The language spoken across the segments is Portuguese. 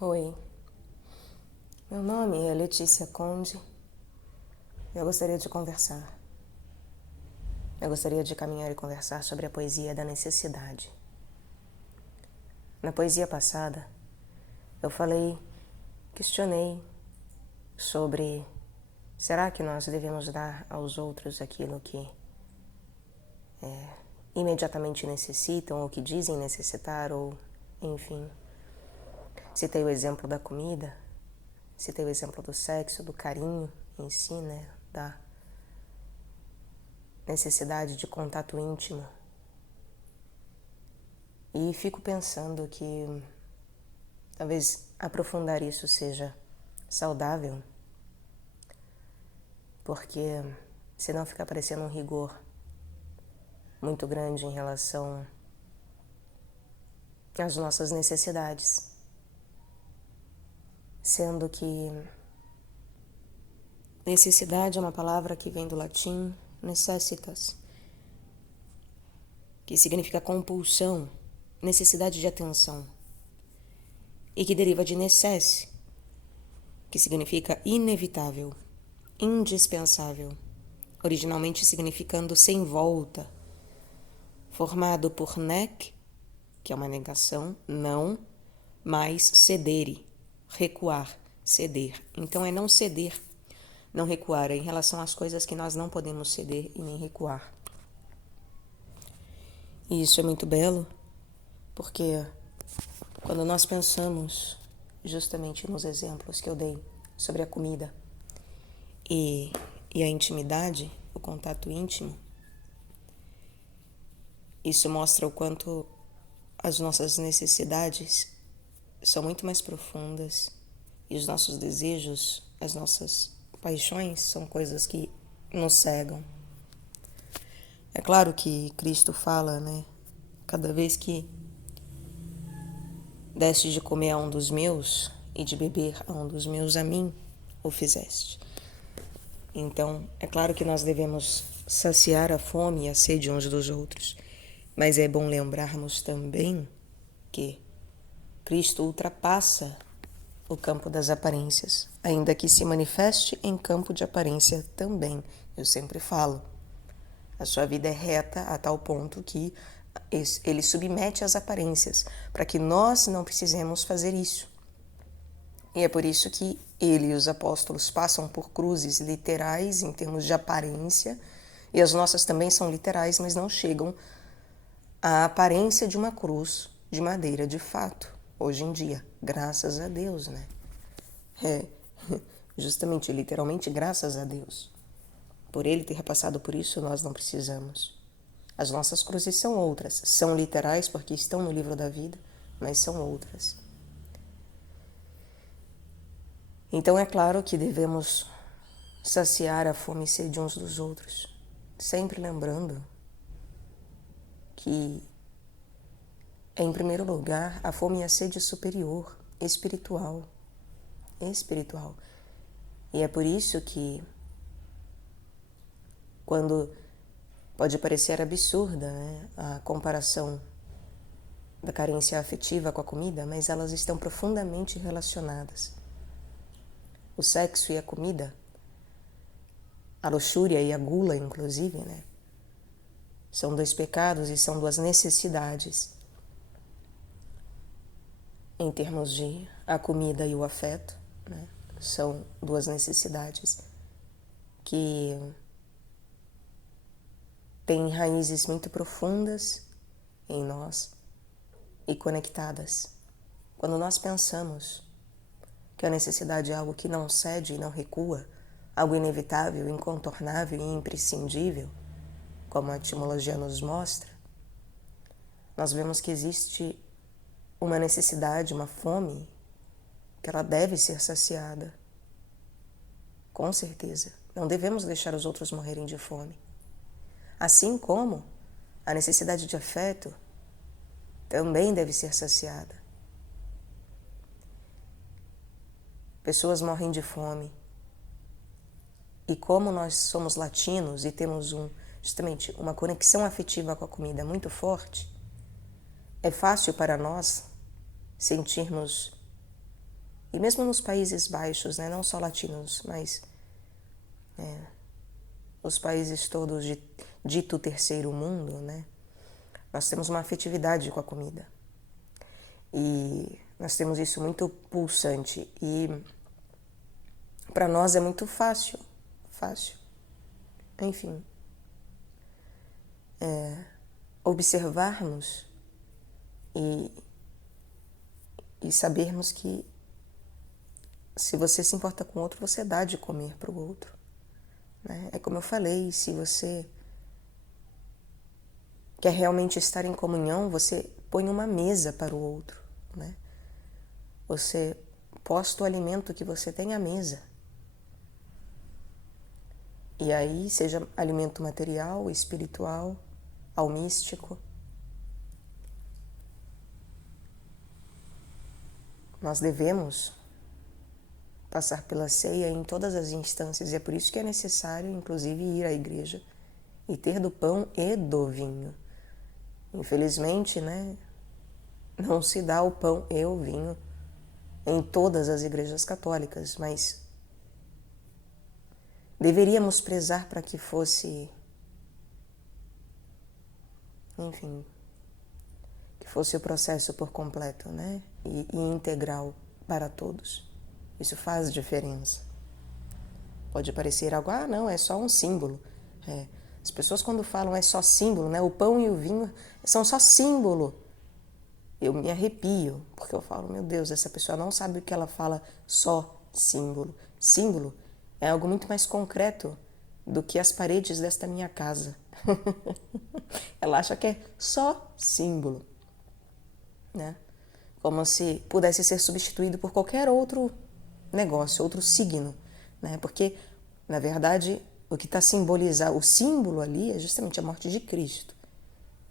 Oi, meu nome é Letícia Conde. Eu gostaria de conversar. Eu gostaria de caminhar e conversar sobre a poesia da necessidade. Na poesia passada, eu questionei sobre será que nós devemos dar aos outros aquilo que imediatamente necessitam ou que dizem necessitar ou, enfim. Citei o exemplo da comida, citei o exemplo do sexo, do carinho em si, né, da necessidade de contato íntimo. E fico pensando que talvez aprofundar isso seja saudável, porque senão fica parecendo um rigor muito grande em relação às nossas necessidades, sendo que necessidade é uma palavra que vem do latim necessitas, que significa compulsão, necessidade de atenção, e que deriva de necesse, que significa inevitável, indispensável, originalmente significando sem volta, formado por nec, que é uma negação, não, mais cedere, recuar, ceder. Então é não ceder, não recuar, é em relação às coisas que nós não podemos ceder e nem recuar. E isso é muito belo, porque quando nós pensamos justamente nos exemplos que eu dei sobre a comida e a intimidade, o contato íntimo, isso mostra o quanto as nossas necessidades são muito mais profundas e os nossos desejos, as nossas paixões são coisas que nos cegam. É claro que Cristo fala, né? Cada vez que deste de comer a um dos meus e de beber a um dos meus, a mim o fizeste. Então, é claro que nós devemos saciar a fome e a sede uns dos outros, mas é bom lembrarmos também que Cristo ultrapassa o campo das aparências, ainda que se manifeste em campo de aparência também. Eu sempre falo, a sua vida é reta a tal ponto que ele submete às aparências, para que nós não precisemos fazer isso. E é por isso que ele e os apóstolos passam por cruzes literais em termos de aparência, e as nossas também são literais, mas não chegam à aparência de uma cruz de madeira de fato, hoje em dia, graças a Deus, né? Justamente, literalmente, graças a Deus. Por ele ter passado por isso, nós não precisamos. As nossas cruzes são outras, são literais porque estão no livro da vida, mas são outras. Então é claro que devemos saciar a fome e sede uns dos outros, sempre lembrando que é, em primeiro lugar, a fome e a sede superior, espiritual. E é por isso que, quando pode parecer absurda, né, a comparação da carência afetiva com a comida, mas elas estão profundamente relacionadas. O sexo e a comida, a luxúria e a gula, inclusive, né, são dois pecados e são duas necessidades. Em termos de a comida e o afeto, né, são duas necessidades que têm raízes muito profundas em nós e conectadas. Quando nós pensamos que a necessidade é algo que não cede e não recua, algo inevitável, incontornável e imprescindível, como a etimologia nos mostra, nós vemos que existe uma necessidade, uma fome, que ela deve ser saciada. Com certeza. Não devemos deixar os outros morrerem de fome. Assim como a necessidade de afeto também deve ser saciada. Pessoas morrem de fome. E como nós somos latinos e temos justamente uma conexão afetiva com a comida muito forte, é fácil para nós sentirmos E mesmo nos Países Baixos, né, não só latinos, mas os países todos de dito terceiro mundo, né, nós temos uma afetividade com a comida. E nós temos isso muito pulsante. E para nós é muito fácil. Enfim, observarmos e sabermos que se você se importa com o outro, você dá de comer para o outro. Né? É como eu falei, se você quer realmente estar em comunhão, você põe uma mesa para o outro. Né? Você posta o alimento que você tem à mesa. E aí, seja alimento material, espiritual, almístico, nós devemos passar pela ceia em todas as instâncias. E é por isso que é necessário, inclusive, ir à igreja e ter do pão e do vinho. Infelizmente, né, não se dá o pão e o vinho em todas as igrejas católicas, mas deveríamos prezar para que fosse, enfim, que fosse o processo por completo, né, e integral para todos. Isso faz diferença. Pode parecer algo, não, é só um símbolo. As pessoas quando falam é só símbolo, né, o pão e o vinho são só símbolo. Eu me arrepio, porque eu falo, meu Deus, essa pessoa não sabe o que ela fala, só símbolo. Símbolo é algo muito mais concreto do que as paredes desta minha casa. Ela acha que é só símbolo, né? Como se pudesse ser substituído por qualquer outro negócio, outro signo, né? Porque, na verdade, o que está simbolizado, o símbolo ali é justamente a morte de Cristo,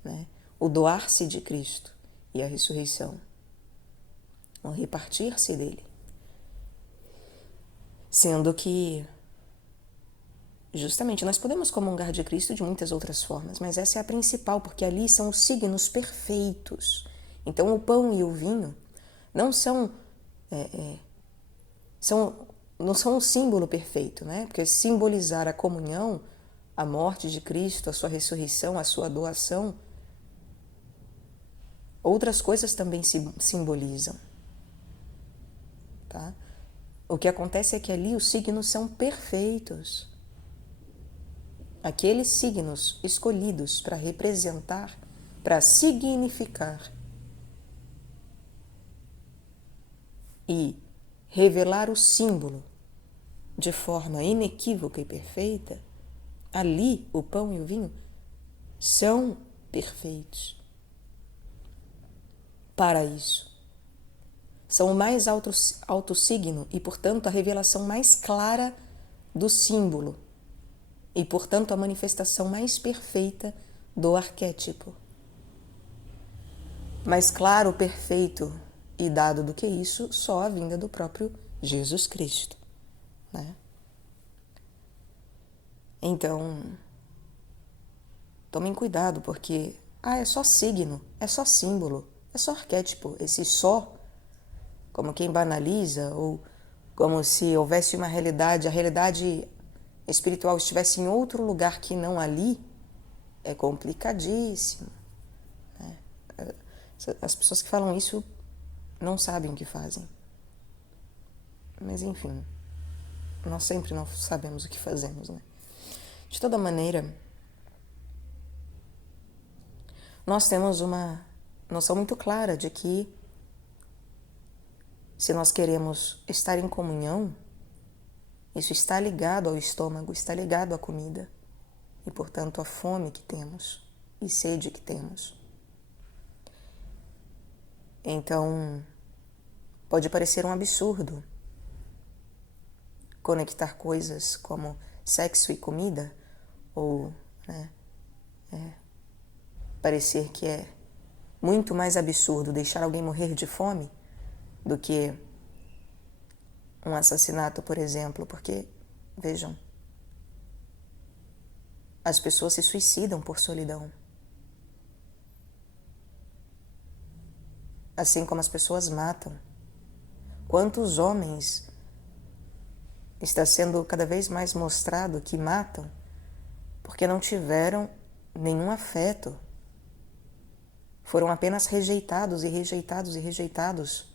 né? O doar-se de Cristo e a ressurreição, o repartir-se dele. Sendo que, justamente, nós podemos comungar de Cristo de muitas outras formas, mas essa é a principal, porque ali são os signos perfeitos. Então, o pão e o vinho não são não são um símbolo perfeito, né? Porque simbolizar a comunhão, a morte de Cristo, a sua ressurreição, a sua doação, outras coisas também se simbolizam, tá? O que acontece é que ali os signos são perfeitos. Aqueles signos escolhidos para representar, para significar e revelar o símbolo de forma inequívoca e perfeita, ali o pão e o vinho são perfeitos para isso. São o mais alto signo e, portanto, a revelação mais clara do símbolo e, portanto, a manifestação mais perfeita do arquétipo. Mais claro, perfeito e dado do que isso, só a vinda do próprio Jesus Cristo, né? Então, tomem cuidado, porque é só signo, é só símbolo, é só arquétipo. Esse só, como quem banaliza, ou como se houvesse uma realidade, a realidade espiritual estivesse em outro lugar que não ali, é complicadíssimo, né? As pessoas que falam isso não sabem o que fazem. Mas enfim, nós sempre não sabemos o que fazemos, né? De toda maneira, nós temos uma noção muito clara de que se nós queremos estar em comunhão, isso está ligado ao estômago, está ligado à comida e, portanto, à fome que temos e sede que temos. Então, pode parecer um absurdo conectar coisas como sexo e comida, ou parecer que é muito mais absurdo deixar alguém morrer de fome do que um assassinato, por exemplo, porque, vejam, as pessoas se suicidam por solidão. Assim como as pessoas matam. Quantos homens está sendo cada vez mais mostrado que matam porque não tiveram nenhum afeto. Foram apenas rejeitados e rejeitados e rejeitados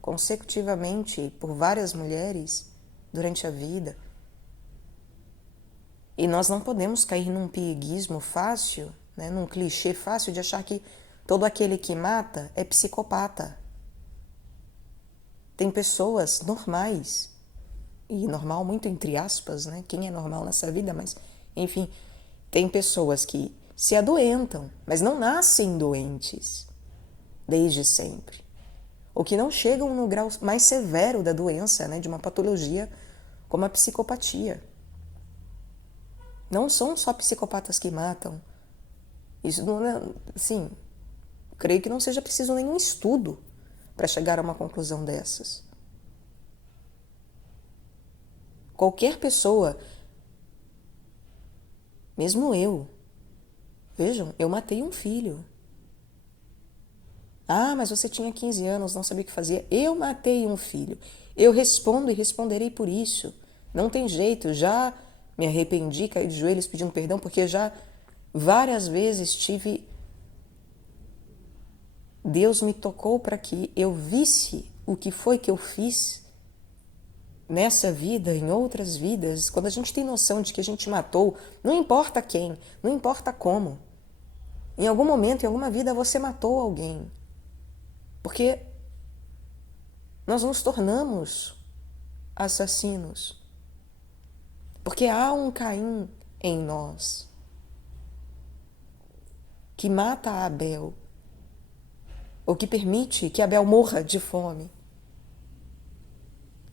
consecutivamente por várias mulheres durante a vida. E nós não podemos cair num pieguismo fácil, né, num clichê fácil de achar que todo aquele que mata é psicopata. Tem pessoas normais, e normal muito entre aspas, né? Quem é normal nessa vida, mas enfim, tem pessoas que se adoentam, mas não nascem doentes desde sempre. Ou que não chegam no grau mais severo da doença, né, de uma patologia como a psicopatia. Não são só psicopatas que matam. Isso não é, assim, creio que não seja preciso nenhum estudo para chegar a uma conclusão dessas. Qualquer pessoa, mesmo eu, vejam, eu matei um filho. Ah, mas você tinha 15 anos, não sabia o que fazia. Eu matei um filho. Eu respondo e responderei por isso. Não tem jeito, já me arrependi, caí de joelhos pedindo perdão, porque já várias vezes Deus me tocou para que eu visse o que foi que eu fiz nessa vida, em outras vidas. Quando a gente tem noção de que a gente matou, não importa quem, não importa como. Em algum momento, em alguma vida, você matou alguém. Porque nós nos tornamos assassinos. Porque há um Caim em nós que mata Abel, ou que permite que Abel morra de fome.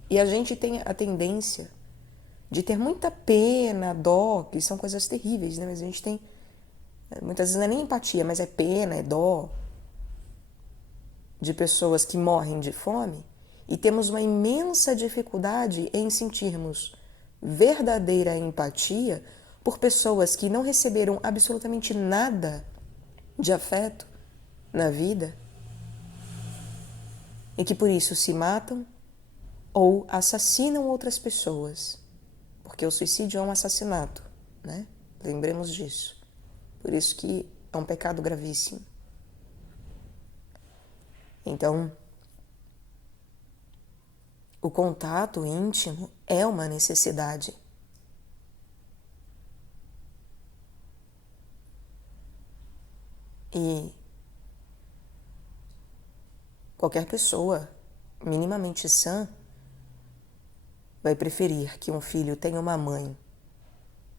E a gente tem a tendência de ter muita pena, dó, que são coisas terríveis, né? Mas a gente tem, muitas vezes não é nem empatia, mas é pena, é dó de pessoas que morrem de fome, e temos uma imensa dificuldade em sentirmos verdadeira empatia por pessoas que não receberam absolutamente nada de afeto na vida e que por isso se matam ou assassinam outras pessoas, porque o suicídio é um assassinato, né? Lembremos disso. Por isso que é um pecado gravíssimo. Então, o contato íntimo é uma necessidade. E qualquer pessoa minimamente sã vai preferir que um filho tenha uma mãe,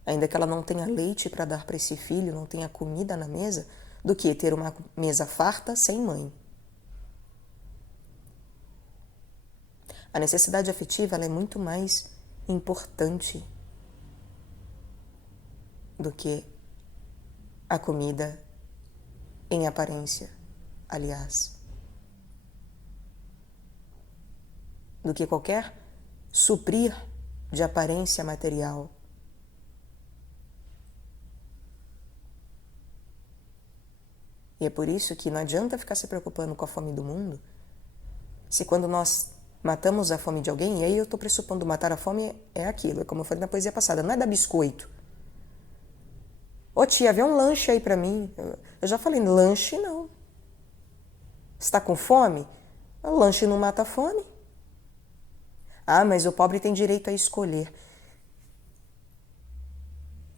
ainda que ela não tenha leite para dar para esse filho, não tenha comida na mesa, do que ter uma mesa farta sem mãe. A necessidade afetiva ela é muito mais importante do que a comida em aparência, aliás, do que qualquer suprir de aparência material. E é por isso que não adianta ficar se preocupando com a fome do mundo, se quando nós matamos a fome de alguém, e aí eu estou pressupondo matar a fome é aquilo, é como eu falei na poesia passada, não é dar biscoito. Ô tia, vê um lanche aí pra mim. Eu já falei, lanche não. Você tá com fome? O lanche não mata a fome. Ah, mas o pobre tem direito a escolher.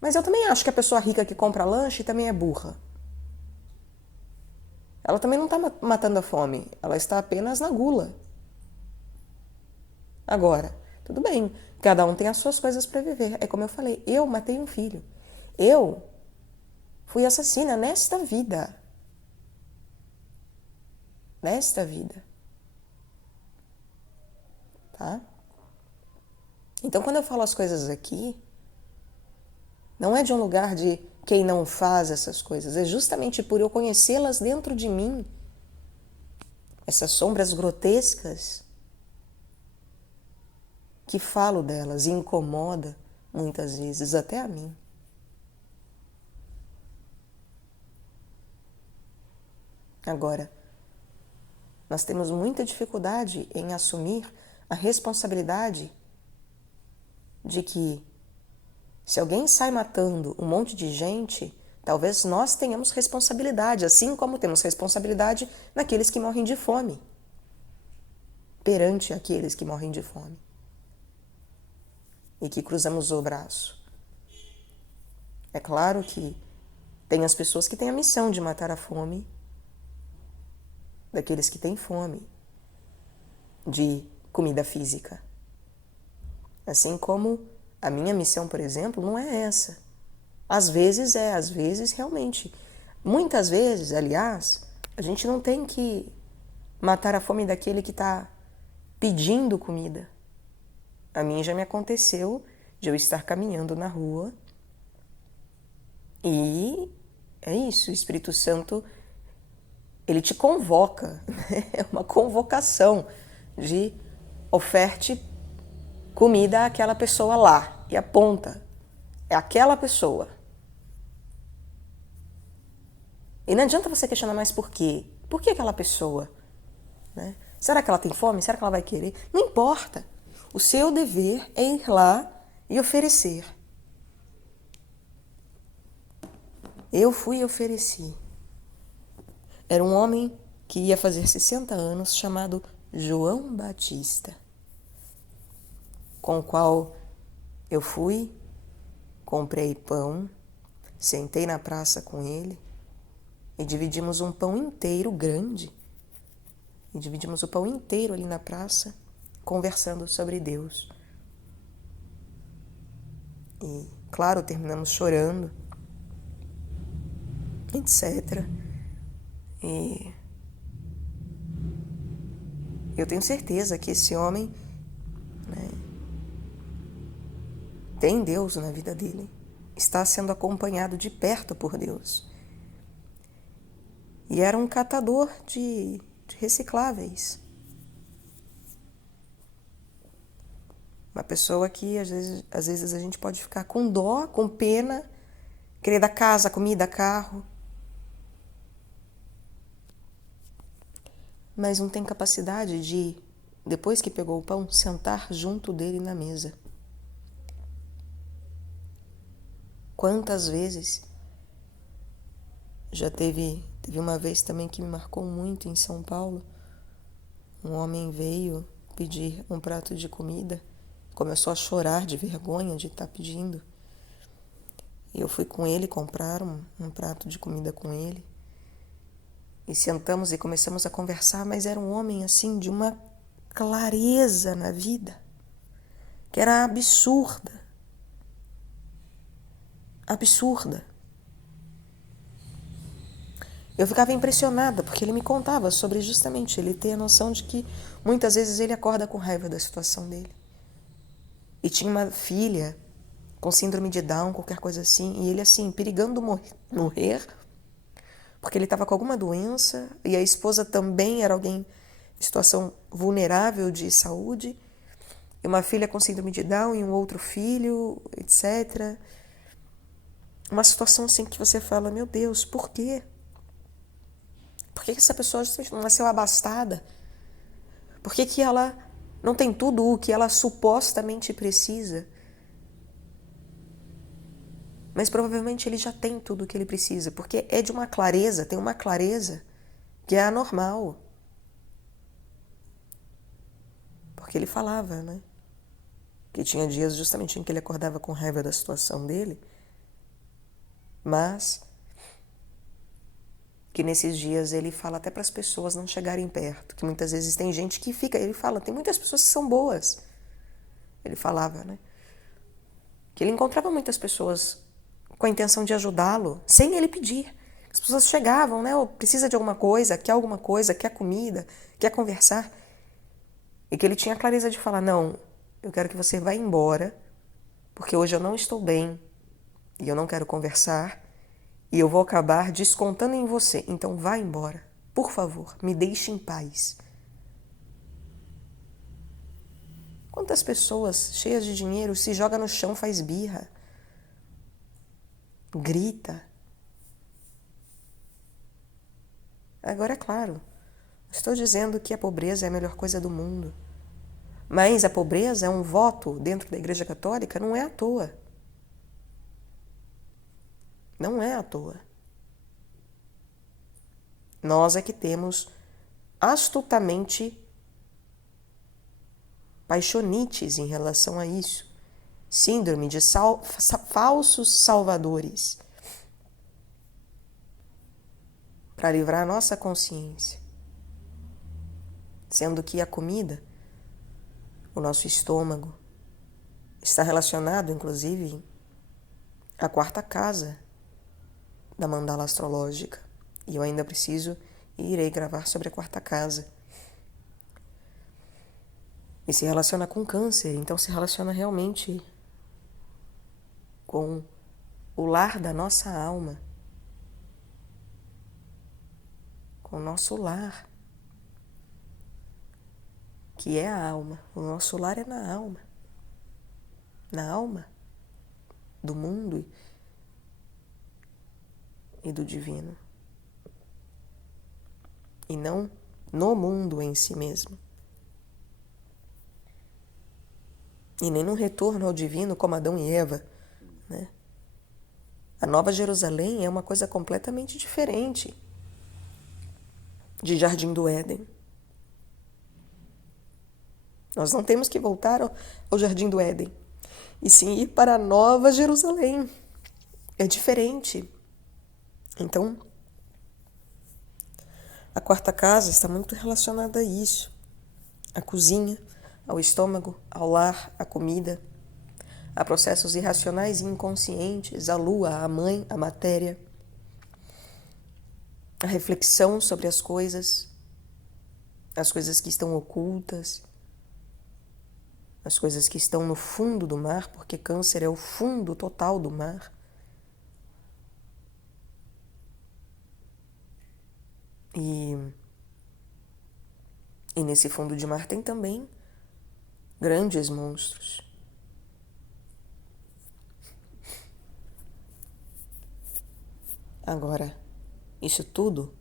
Mas eu também acho que a pessoa rica que compra lanche também é burra. Ela também não está matando a fome, ela está apenas na gula. Agora, tudo bem, cada um tem as suas coisas para viver. É como eu falei, eu matei um filho. Eu fui assassina nesta vida. Nesta vida. Tá? Então, quando eu falo as coisas aqui, não é de um lugar de quem não faz essas coisas, é justamente por eu conhecê-las dentro de mim, essas sombras grotescas, que falo delas e incomoda muitas vezes até a mim. Agora, Nós temos muita dificuldade em assumir a responsabilidade de que, se alguém sai matando um monte de gente, talvez nós tenhamos responsabilidade, assim como temos responsabilidade naqueles que morrem de fome, perante aqueles que morrem de fome e que cruzamos o braço. É claro que tem as pessoas que têm a missão de matar a fome daqueles que têm fome de comida física. Assim como a minha missão, por exemplo, não é essa. Às vezes realmente. Muitas vezes, aliás, a gente não tem que matar a fome daquele que está pedindo comida. A mim já me aconteceu de eu estar caminhando na rua e é isso, o Espírito Santo, ele te convoca, é uma convocação de oferte comida àquela pessoa lá e aponta, é aquela pessoa. E não adianta você questionar mais por quê. Por que aquela pessoa? Né? Será que ela tem fome? Será que ela vai querer? Não importa. O seu dever é ir lá e oferecer. Eu fui e ofereci. Era um homem que ia fazer 60 anos, chamado João Batista, com o qual eu fui, comprei pão, sentei na praça com ele e dividimos um pão inteiro grande. E dividimos o pão inteiro ali na praça, conversando sobre Deus. E, claro, terminamos chorando, etc. E eu tenho certeza que esse homem, né, tem Deus na vida dele, está sendo acompanhado de perto por Deus. E era um catador de recicláveis. Uma pessoa que às vezes a gente pode ficar com dó, com pena, querer dar casa, comida, carro, mas não tem capacidade de, depois que pegou o pão, sentar junto dele na mesa. Quantas vezes já teve uma vez também que me marcou muito em São Paulo. Um homem veio pedir um prato de comida, começou a chorar de vergonha de estar pedindo. E eu fui com ele comprar um prato de comida com ele. E sentamos e começamos a conversar, mas era um homem assim de uma clareza na vida, que era absurda. Absurda. Eu ficava impressionada, porque ele me contava sobre justamente ele ter a noção de que muitas vezes ele acorda com raiva da situação dele. E tinha uma filha com síndrome de Down, qualquer coisa assim, e ele assim, perigando morrer, porque ele estava com alguma doença, e a esposa também era alguém em situação vulnerável de saúde, e uma filha com síndrome de Down e um outro filho, etc. Uma situação assim que você fala, meu Deus, por quê? Por que essa pessoa justamente não nasceu abastada? Por que ela não tem tudo o que ela supostamente precisa? Mas provavelmente ele já tem tudo o que ele precisa, porque é de uma clareza, tem uma clareza que é anormal. Porque ele falava, né? Que tinha dias justamente em que ele acordava com raiva da situação dele, mas que nesses dias ele fala até para as pessoas não chegarem perto, que muitas vezes tem gente que fica, ele fala, tem muitas pessoas que são boas. Ele falava, né? Que ele encontrava muitas pessoas com a intenção de ajudá-lo, sem ele pedir. As pessoas chegavam, né? Ou precisa de alguma coisa, quer comida, quer conversar. E que ele tinha a clareza de falar, não, eu quero que você vá embora, porque hoje eu não estou bem e eu não quero conversar e eu vou acabar descontando em você. Então vá embora, por favor, me deixe em paz. Quantas pessoas cheias de dinheiro se joga no chão, faz birra, grita. Agora é claro, Estou dizendo que a pobreza é a melhor coisa do mundo. Mas a pobreza é um voto dentro da Igreja Católica, não é à toa. Não é à toa. Nós é que temos astutamente paixonites em relação a isso. Síndrome de falsos salvadores. Para livrar a nossa consciência. Sendo que a comida, o nosso estômago, está relacionado, inclusive, à quarta casa da mandala astrológica. E eu ainda preciso e irei gravar sobre a quarta casa. E se relaciona com câncer, então se relaciona realmente com o lar da nossa alma. Com o nosso lar, que é a alma. O nosso lar é na alma. Na alma do mundo e do divino. E não no mundo em si mesmo. E nem no retorno ao divino como Adão e Eva, né? A Nova Jerusalém é uma coisa completamente diferente de Jardim do Éden. Nós não temos que voltar ao Jardim do Éden, e sim ir para a Nova Jerusalém. É diferente. Então, a quarta casa está muito relacionada a isso. A cozinha, ao estômago, ao lar, à comida, a processos irracionais e inconscientes, a lua, a mãe, a matéria, a reflexão sobre as coisas que estão ocultas, as coisas que estão no fundo do mar, porque Câncer é o fundo total do mar. E nesse fundo de mar tem também grandes monstros. Agora, isso tudo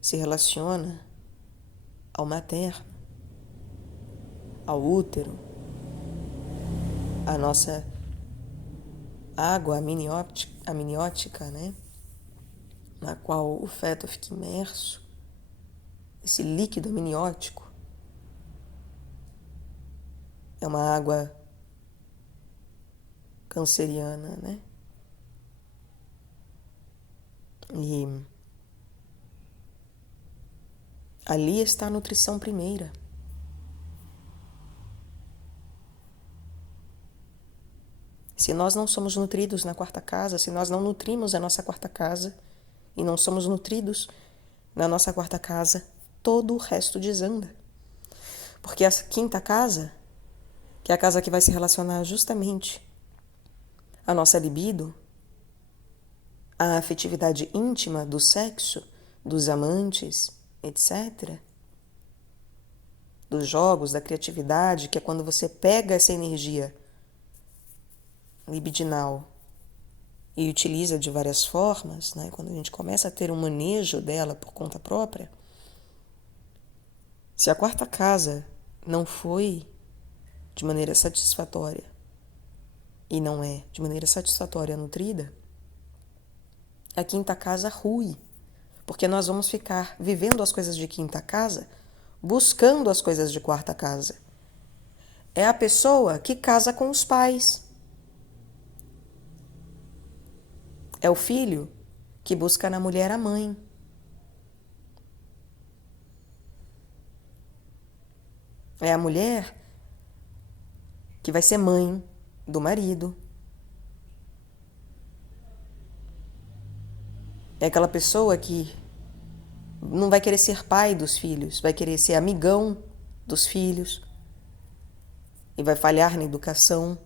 se relaciona ao materno, ao útero, à nossa água amniótica, né? Na qual o feto fica imerso, esse líquido amniótico. É uma água canceriana, né? E ali está a nutrição primeira. Se nós não somos nutridos na quarta casa, se nós não nutrimos a nossa quarta casa e não somos nutridos na nossa quarta casa, todo o resto desanda. Porque a quinta casa, que é a casa que vai se relacionar justamente à nossa libido, à afetividade íntima do sexo, dos amantes, etc., dos jogos, da criatividade, que é quando você pega essa energia libidinal e utiliza de várias formas, né? Quando a gente começa a ter um manejo dela por conta própria, se a quarta casa não foi de maneira satisfatória e não é de maneira satisfatória nutrida, a quinta casa rui, porque nós vamos ficar vivendo as coisas de quinta casa, buscando as coisas de quarta casa. É a pessoa que casa com os pais. É o filho que busca na mulher a mãe. É a mulher que vai ser mãe do marido. É aquela pessoa que não vai querer ser pai dos filhos, vai querer ser amigão dos filhos e vai falhar na educação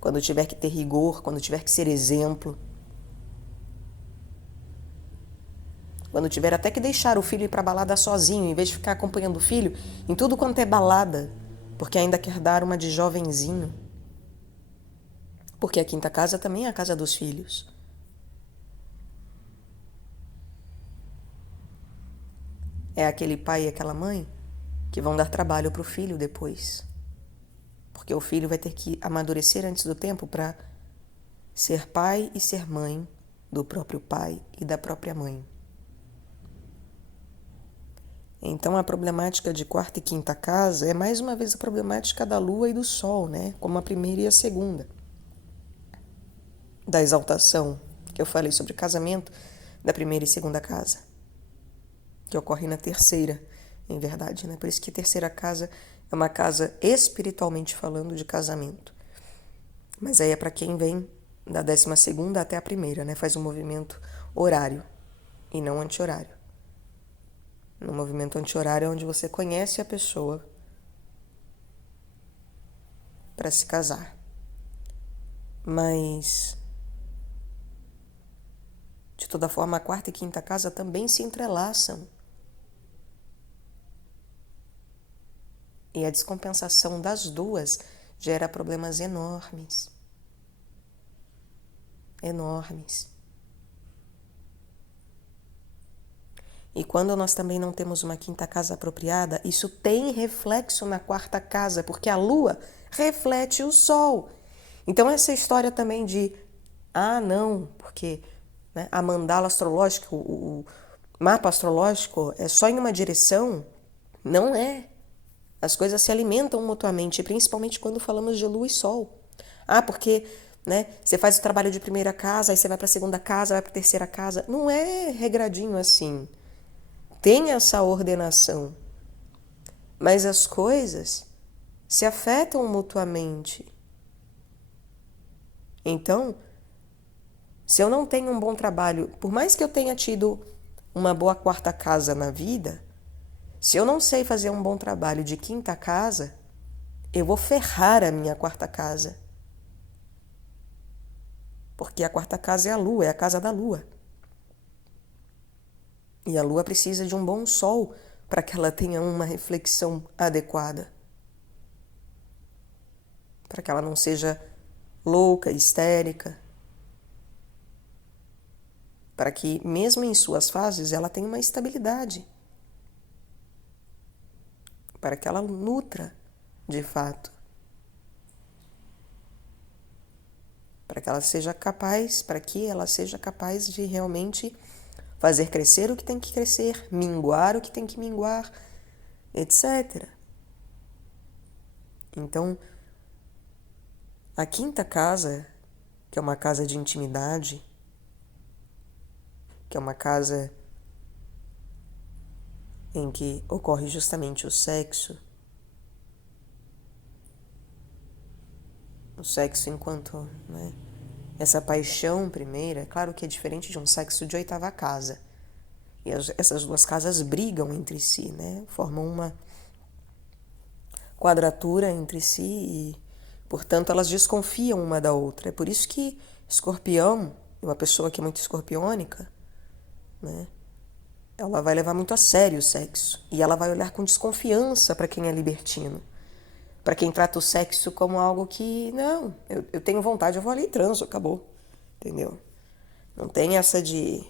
quando tiver que ter rigor, quando tiver que ser exemplo, quando tiver até que deixar o filho ir para balada sozinho, em vez de ficar acompanhando o filho em tudo quanto é balada, porque ainda quer dar uma de jovenzinho. Porque a quinta casa também é a casa dos filhos. É aquele pai e aquela mãe que vão dar trabalho para o filho depois. Porque o filho vai ter que amadurecer antes do tempo para ser pai e ser mãe do próprio pai e da própria mãe. Então a problemática de quarta e quinta casa é mais uma vez a problemática da lua e do sol, né? Como a primeira e a segunda. Da exaltação, que eu falei sobre casamento, da primeira e segunda casa. Que ocorre na terceira, em verdade, né? Por isso que a terceira casa é uma casa espiritualmente falando de casamento. Mas aí é para quem vem da 12ª até a primeira, né? Faz um movimento horário e não anti-horário. No movimento anti-horário é onde você conhece a pessoa para se casar. Mas, de toda forma, a quarta e quinta casa também se entrelaçam. E a descompensação das duas gera problemas enormes. Enormes. E quando nós também não temos uma quinta casa apropriada, isso tem reflexo na quarta casa, porque a lua reflete o sol. Então essa história também de, não, porque né, a mandala astrológica, o mapa astrológico é só em uma direção, não é. As coisas se alimentam mutuamente, principalmente quando falamos de lua e sol. Porque né, você faz o trabalho de primeira casa, aí você vai para a segunda casa, vai para a terceira casa. Não é regradinho assim. Tem essa ordenação. Mas as coisas se afetam mutuamente. Então, se eu não tenho um bom trabalho, por mais que eu tenha tido uma boa quarta casa na vida, se eu não sei fazer um bom trabalho de quinta casa, eu vou ferrar a minha quarta casa. Porque a quarta casa é a lua, é a casa da lua. E a lua precisa de um bom sol para que ela tenha uma reflexão adequada. Para que ela não seja louca, histérica. Para que, mesmo em suas fases, ela tenha uma estabilidade. Para que ela nutra, de fato. Para que ela seja capaz de realmente fazer crescer o que tem que crescer, minguar o que tem que minguar, etc. Então, a quinta casa, que é uma casa de intimidade, que é uma casa em que ocorre justamente o sexo enquanto, né, essa paixão primeira, claro que é diferente de um sexo de oitava casa. E essas duas casas brigam entre si, né? Formam uma quadratura entre si e, portanto, elas desconfiam uma da outra. É por isso que Escorpião, uma pessoa que é muito escorpiônica, né? Ela vai levar muito a sério o sexo. E ela vai olhar com desconfiança para quem é libertino. Para quem trata o sexo como algo que, não, eu tenho vontade, eu vou ali e transo, acabou. Entendeu? Não tem essa de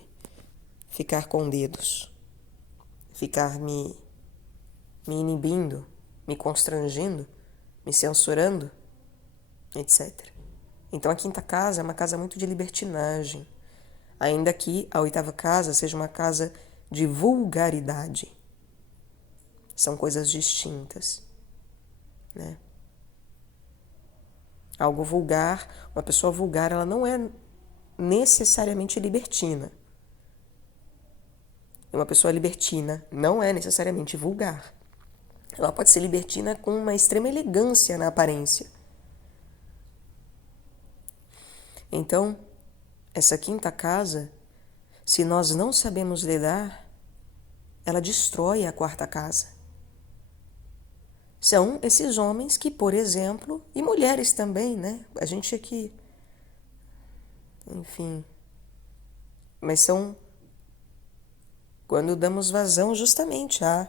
ficar com dedos, ficar me inibindo, me constrangendo, me censurando, etc. Então a quinta casa é uma casa muito de libertinagem, ainda que a oitava casa seja uma casa de vulgaridade. São coisas distintas, né? Algo vulgar, uma pessoa vulgar, ela não é necessariamente libertina. E uma pessoa libertina não é necessariamente vulgar. Ela pode ser libertina com uma extrema elegância na aparência. Então, essa quinta casa, se nós não sabemos lidar, ela destrói a quarta casa. São esses homens que, por exemplo, e mulheres também, né? A gente aqui, enfim, mas são quando damos vazão justamente a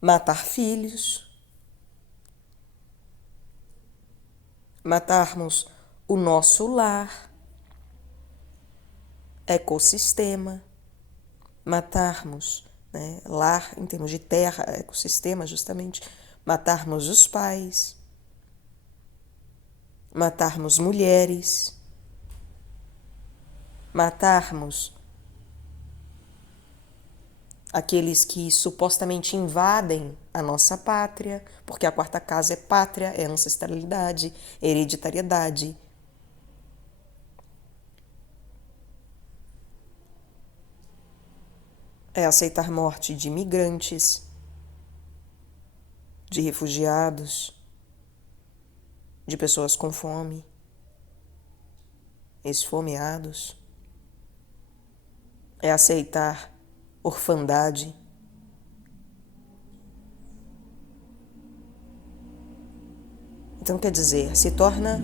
matar filhos, matarmos o nosso lar, ecossistema, matarmos né? Lar em termos de terra, ecossistema, justamente, matarmos os pais, matarmos mulheres, matarmos aqueles que supostamente invadem a nossa pátria, porque a quarta casa é pátria, é ancestralidade, hereditariedade. É aceitar morte de imigrantes, de refugiados, de pessoas com fome, esfomeados. É aceitar orfandade. Então, quer dizer, se torna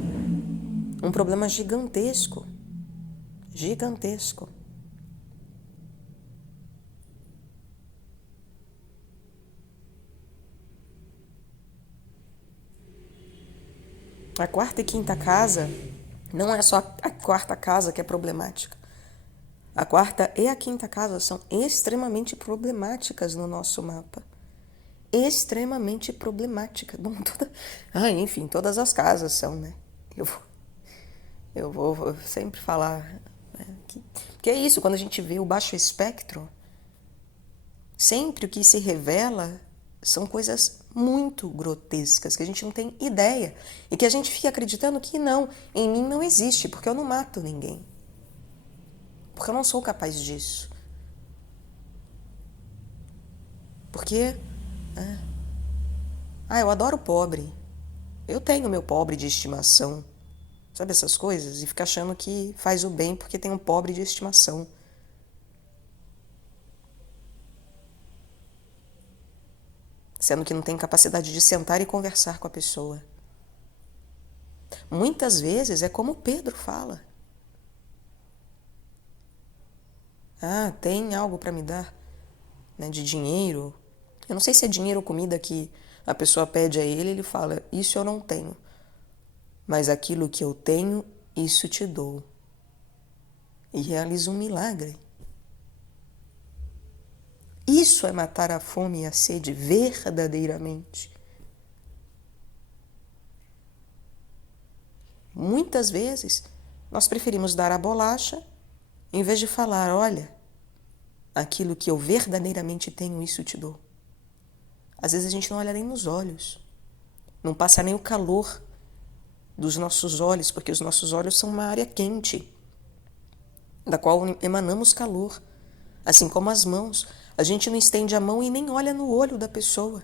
um problema gigantesco. Gigantesco. A quarta e quinta casa não é só a quarta casa que é problemática. A quarta e a quinta casa são extremamente problemáticas no nosso mapa. Extremamente problemáticas. Bom, enfim, todas as casas são, né? Eu vou sempre falar, né, que é isso, quando a gente vê o baixo espectro, sempre o que se revela são coisas muito grotescas, que a gente não tem ideia. E que a gente fica acreditando que não, em mim não existe, porque eu não mato ninguém. Porque eu não sou capaz disso. Porque, eu adoro pobre. Eu tenho meu pobre de estimação. Sabe essas coisas? E fica achando que faz o bem porque tem um pobre de estimação. Sendo que não tem capacidade de sentar e conversar com a pessoa. Muitas vezes é como Pedro fala. Tem algo para me dar, né, de dinheiro. Eu não sei se é dinheiro ou comida que a pessoa pede a ele, ele fala, isso eu não tenho. Mas aquilo que eu tenho, isso te dou. E realiza um milagre. Isso é matar a fome e a sede verdadeiramente. Muitas vezes, nós preferimos dar a bolacha em vez de falar, olha, aquilo que eu verdadeiramente tenho, isso te dou. Às vezes a gente não olha nem nos olhos, não passa nem o calor dos nossos olhos, porque os nossos olhos são uma área quente, da qual emanamos calor, assim como as mãos. A gente não estende a mão e nem olha no olho da pessoa.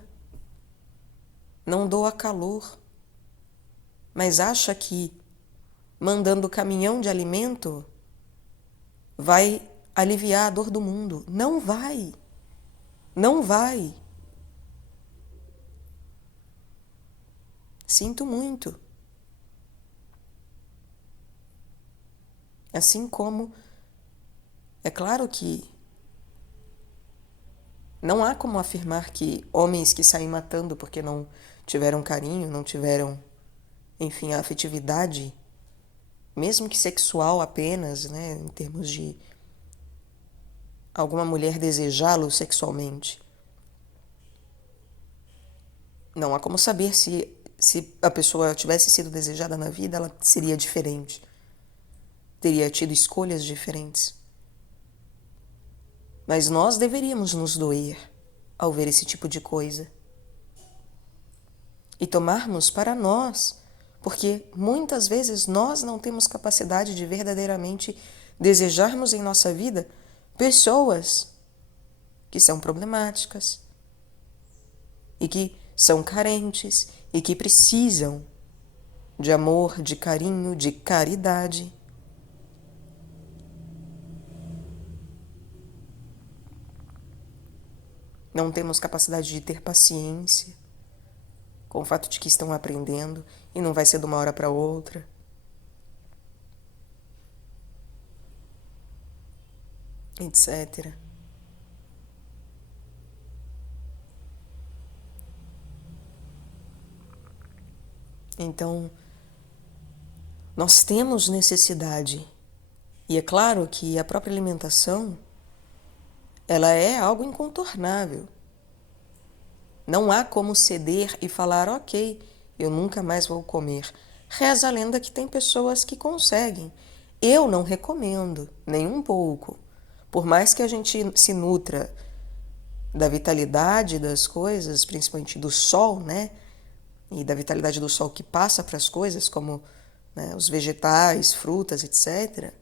Não doa calor, mas acha que mandando caminhão de alimento vai aliviar a dor do mundo. Não vai. Não vai. Sinto muito. Assim como é claro que não há como afirmar que homens que saem matando porque não tiveram carinho, não tiveram, enfim, a afetividade, mesmo que sexual apenas, né, em termos de alguma mulher desejá-lo sexualmente. Não há como saber se a pessoa tivesse sido desejada na vida, ela seria diferente. Teria tido escolhas diferentes. Mas nós deveríamos nos doer ao ver esse tipo de coisa. E tomarmos para nós, porque muitas vezes nós não temos capacidade de verdadeiramente desejarmos em nossa vida pessoas que são problemáticas e que são carentes e que precisam de amor, de carinho, de caridade. Não temos capacidade de ter paciência com o fato de que estão aprendendo e não vai ser de uma hora para outra. Etc. Então, nós temos necessidade. E é claro que a própria alimentação ela é algo incontornável. Não há como ceder e falar, ok, eu nunca mais vou comer. Reza a lenda que tem pessoas que conseguem. Eu não recomendo, nem um pouco. Por mais que a gente se nutra da vitalidade das coisas, principalmente do sol, né? E da vitalidade do sol que passa para as coisas, como, né, os vegetais, frutas, etc.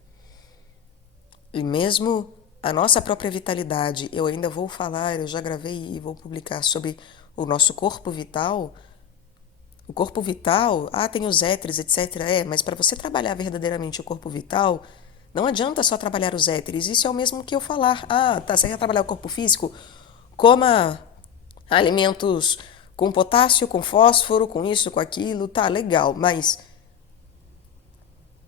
E mesmo a nossa própria vitalidade, eu ainda vou falar, eu já gravei e vou publicar sobre o nosso corpo vital. O corpo vital, tem os éteres, etc. Mas para você trabalhar verdadeiramente o corpo vital, não adianta só trabalhar os éteres. Isso é o mesmo que eu falar. Você quer trabalhar o corpo físico? Coma alimentos com potássio, com fósforo, com isso, com aquilo, tá legal. Mas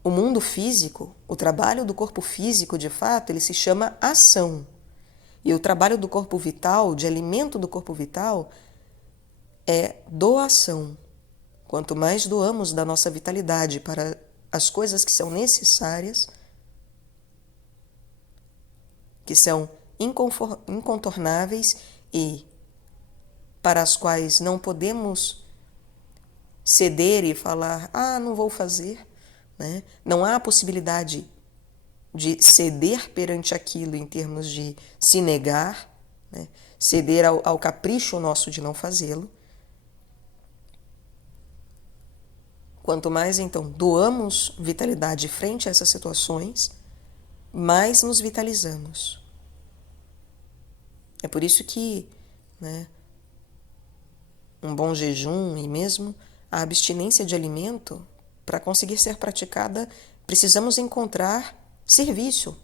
o mundo físico, o trabalho do corpo físico, de fato, ele se chama ação. E o trabalho do corpo vital, de alimento do corpo vital, é doação. Quanto mais doamos da nossa vitalidade para as coisas que são necessárias, que são incontornáveis e para as quais não podemos ceder e falar, não vou fazer, né? Não há possibilidade de ceder perante aquilo em termos de se negar, né? Ceder ao capricho nosso de não fazê-lo. Quanto mais, então, doamos vitalidade frente a essas situações, mais nos vitalizamos. É por isso que, né, um bom jejum e mesmo a abstinência de alimento, para conseguir ser praticada, precisamos encontrar serviço.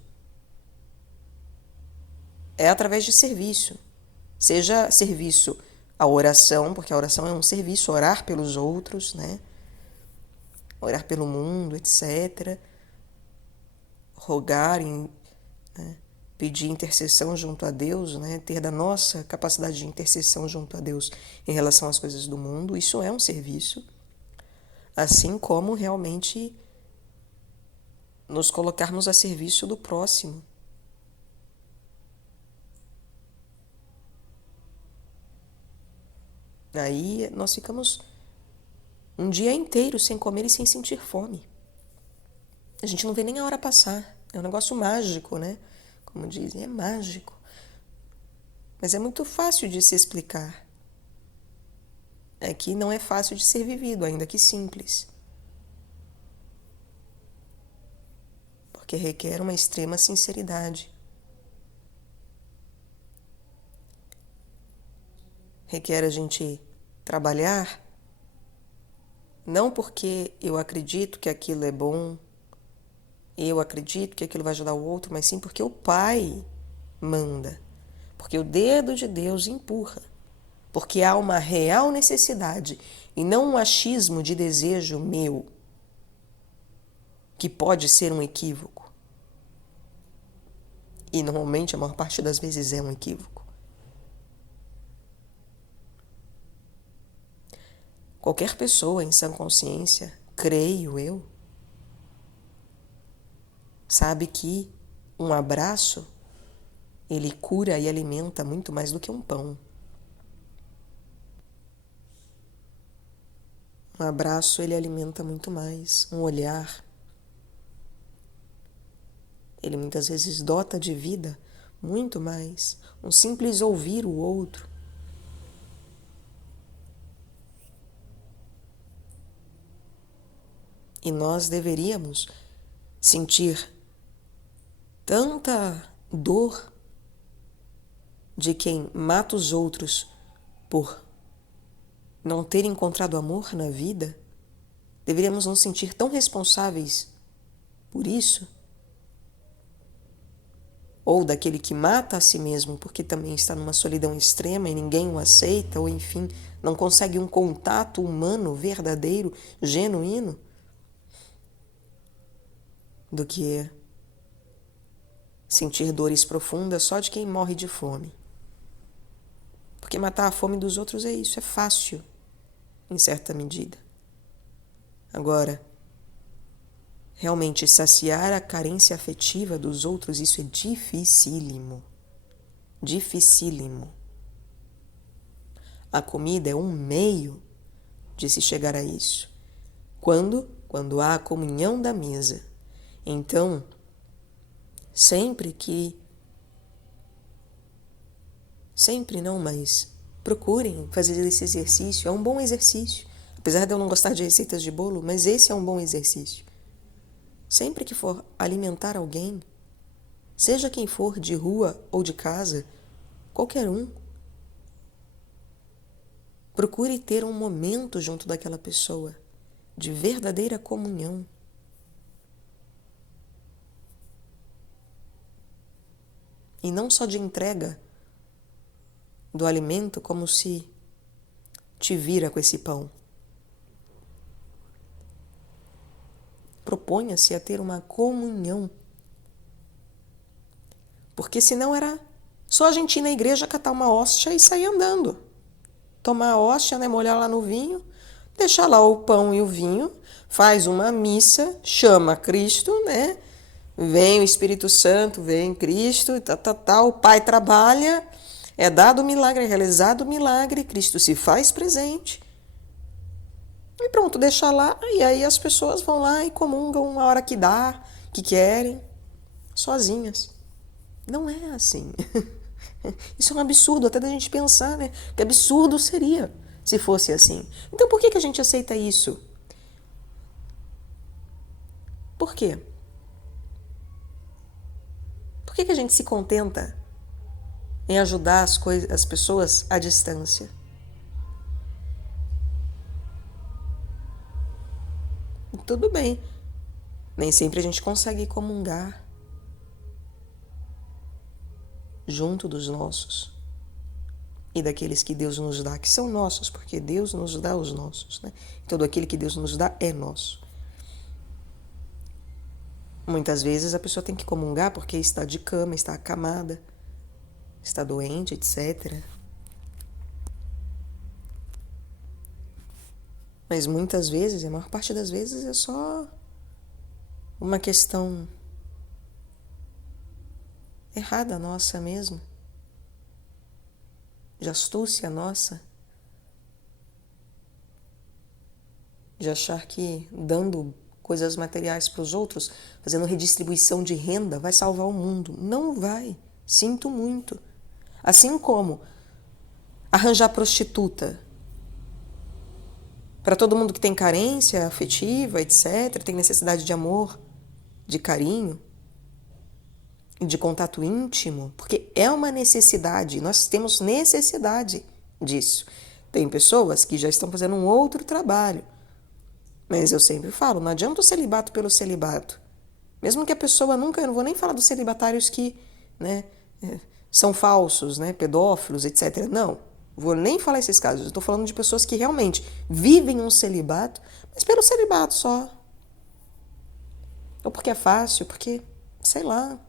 É através de serviço. Seja serviço à oração, porque a oração é um serviço, orar pelos outros, né? Orar pelo mundo, etc. Rogar, né? Pedir intercessão junto a Deus, né? Ter da nossa capacidade de intercessão junto a Deus em relação às coisas do mundo, isso é um serviço. Assim como realmente nos colocarmos a serviço do próximo. Aí nós ficamos um dia inteiro sem comer e sem sentir fome. A gente não vê nem a hora passar. É um negócio mágico, né? Como dizem, é mágico. Mas é muito fácil de se explicar. É que não é fácil de ser vivido, ainda que simples. Porque requer uma extrema sinceridade. Requer a gente trabalhar, não porque eu acredito que aquilo é bom, eu acredito que aquilo vai ajudar o outro, mas sim porque o Pai manda. Porque o dedo de Deus empurra. Porque há uma real necessidade e não um achismo de desejo meu, que pode ser um equívoco. E normalmente, a maior parte das vezes, é um equívoco. Qualquer pessoa em sã consciência, creio eu, sabe que um abraço, ele cura e alimenta muito mais do que um pão. Um abraço, ele alimenta muito mais. Um olhar, ele muitas vezes dota de vida muito mais. Um simples ouvir o outro. E nós deveríamos sentir tanta dor de quem mata os outros por não ter encontrado amor na vida. Deveríamos nos sentir tão responsáveis por isso. Ou daquele que mata a si mesmo porque também está numa solidão extrema e ninguém o aceita, ou enfim, não consegue um contato humano verdadeiro, genuíno, do que sentir dores profundas só de quem morre de fome. Porque matar a fome dos outros é isso, é fácil, em certa medida. Agora, realmente saciar a carência afetiva dos outros, isso é dificílimo. Dificílimo. A comida é um meio de se chegar a isso. Quando? Quando há a comunhão da mesa. Então, sempre não, mas procurem fazer esse exercício. É um bom exercício. Apesar de eu não gostar de receitas de bolo, mas esse é um bom exercício. Sempre que for alimentar alguém, seja quem for, de rua ou de casa, qualquer um, procure ter um momento junto daquela pessoa de verdadeira comunhão. E não só de entrega do alimento, como se te vira com esse pão. Proponha-se a ter uma comunhão. Porque senão era só a gente ir na igreja, catar uma hóstia e sair andando. Tomar a hóstia, né, molhar lá no vinho, deixar lá o pão e o vinho, faz uma missa, chama Cristo, né? Vem o Espírito Santo, vem Cristo, o Pai trabalha, é dado o milagre, é realizado o milagre, Cristo se faz presente. E pronto, deixa lá, e aí as pessoas vão lá e comungam a hora que dá, que querem, sozinhas. Não é assim. Isso é um absurdo, até da gente pensar, né? Que absurdo seria se fosse assim. Então por que a gente aceita isso? Por quê? Por que a gente se contenta em ajudar as pessoas à distância? Tudo bem, nem sempre a gente consegue comungar junto dos nossos e daqueles que Deus nos dá, que são nossos, porque Deus nos dá os nossos, né? Todo aquele que Deus nos dá é nosso. Muitas vezes a pessoa tem que comungar porque está de cama, está acamada, está doente, etc. Mas muitas vezes, a maior parte das vezes, é só uma questão errada nossa mesmo, de astúcia nossa, de achar que dando coisas materiais para os outros, fazendo redistribuição de renda, vai salvar o mundo. Não vai. Sinto muito. Assim como arranjar prostituta para todo mundo que tem carência afetiva, etc., tem necessidade de amor, de carinho e de contato íntimo, porque é uma necessidade, nós temos necessidade disso. Tem pessoas que já estão fazendo um outro trabalho, mas eu sempre falo, não adianta o celibato pelo celibato. Mesmo que a pessoa nunca, eu não vou nem falar dos celibatários que, né, são falsos, né, pedófilos, etc. Não, vou nem falar esses casos. Eu estou falando de pessoas que realmente vivem um celibato, mas pelo celibato só. Ou porque é fácil, porque, sei lá,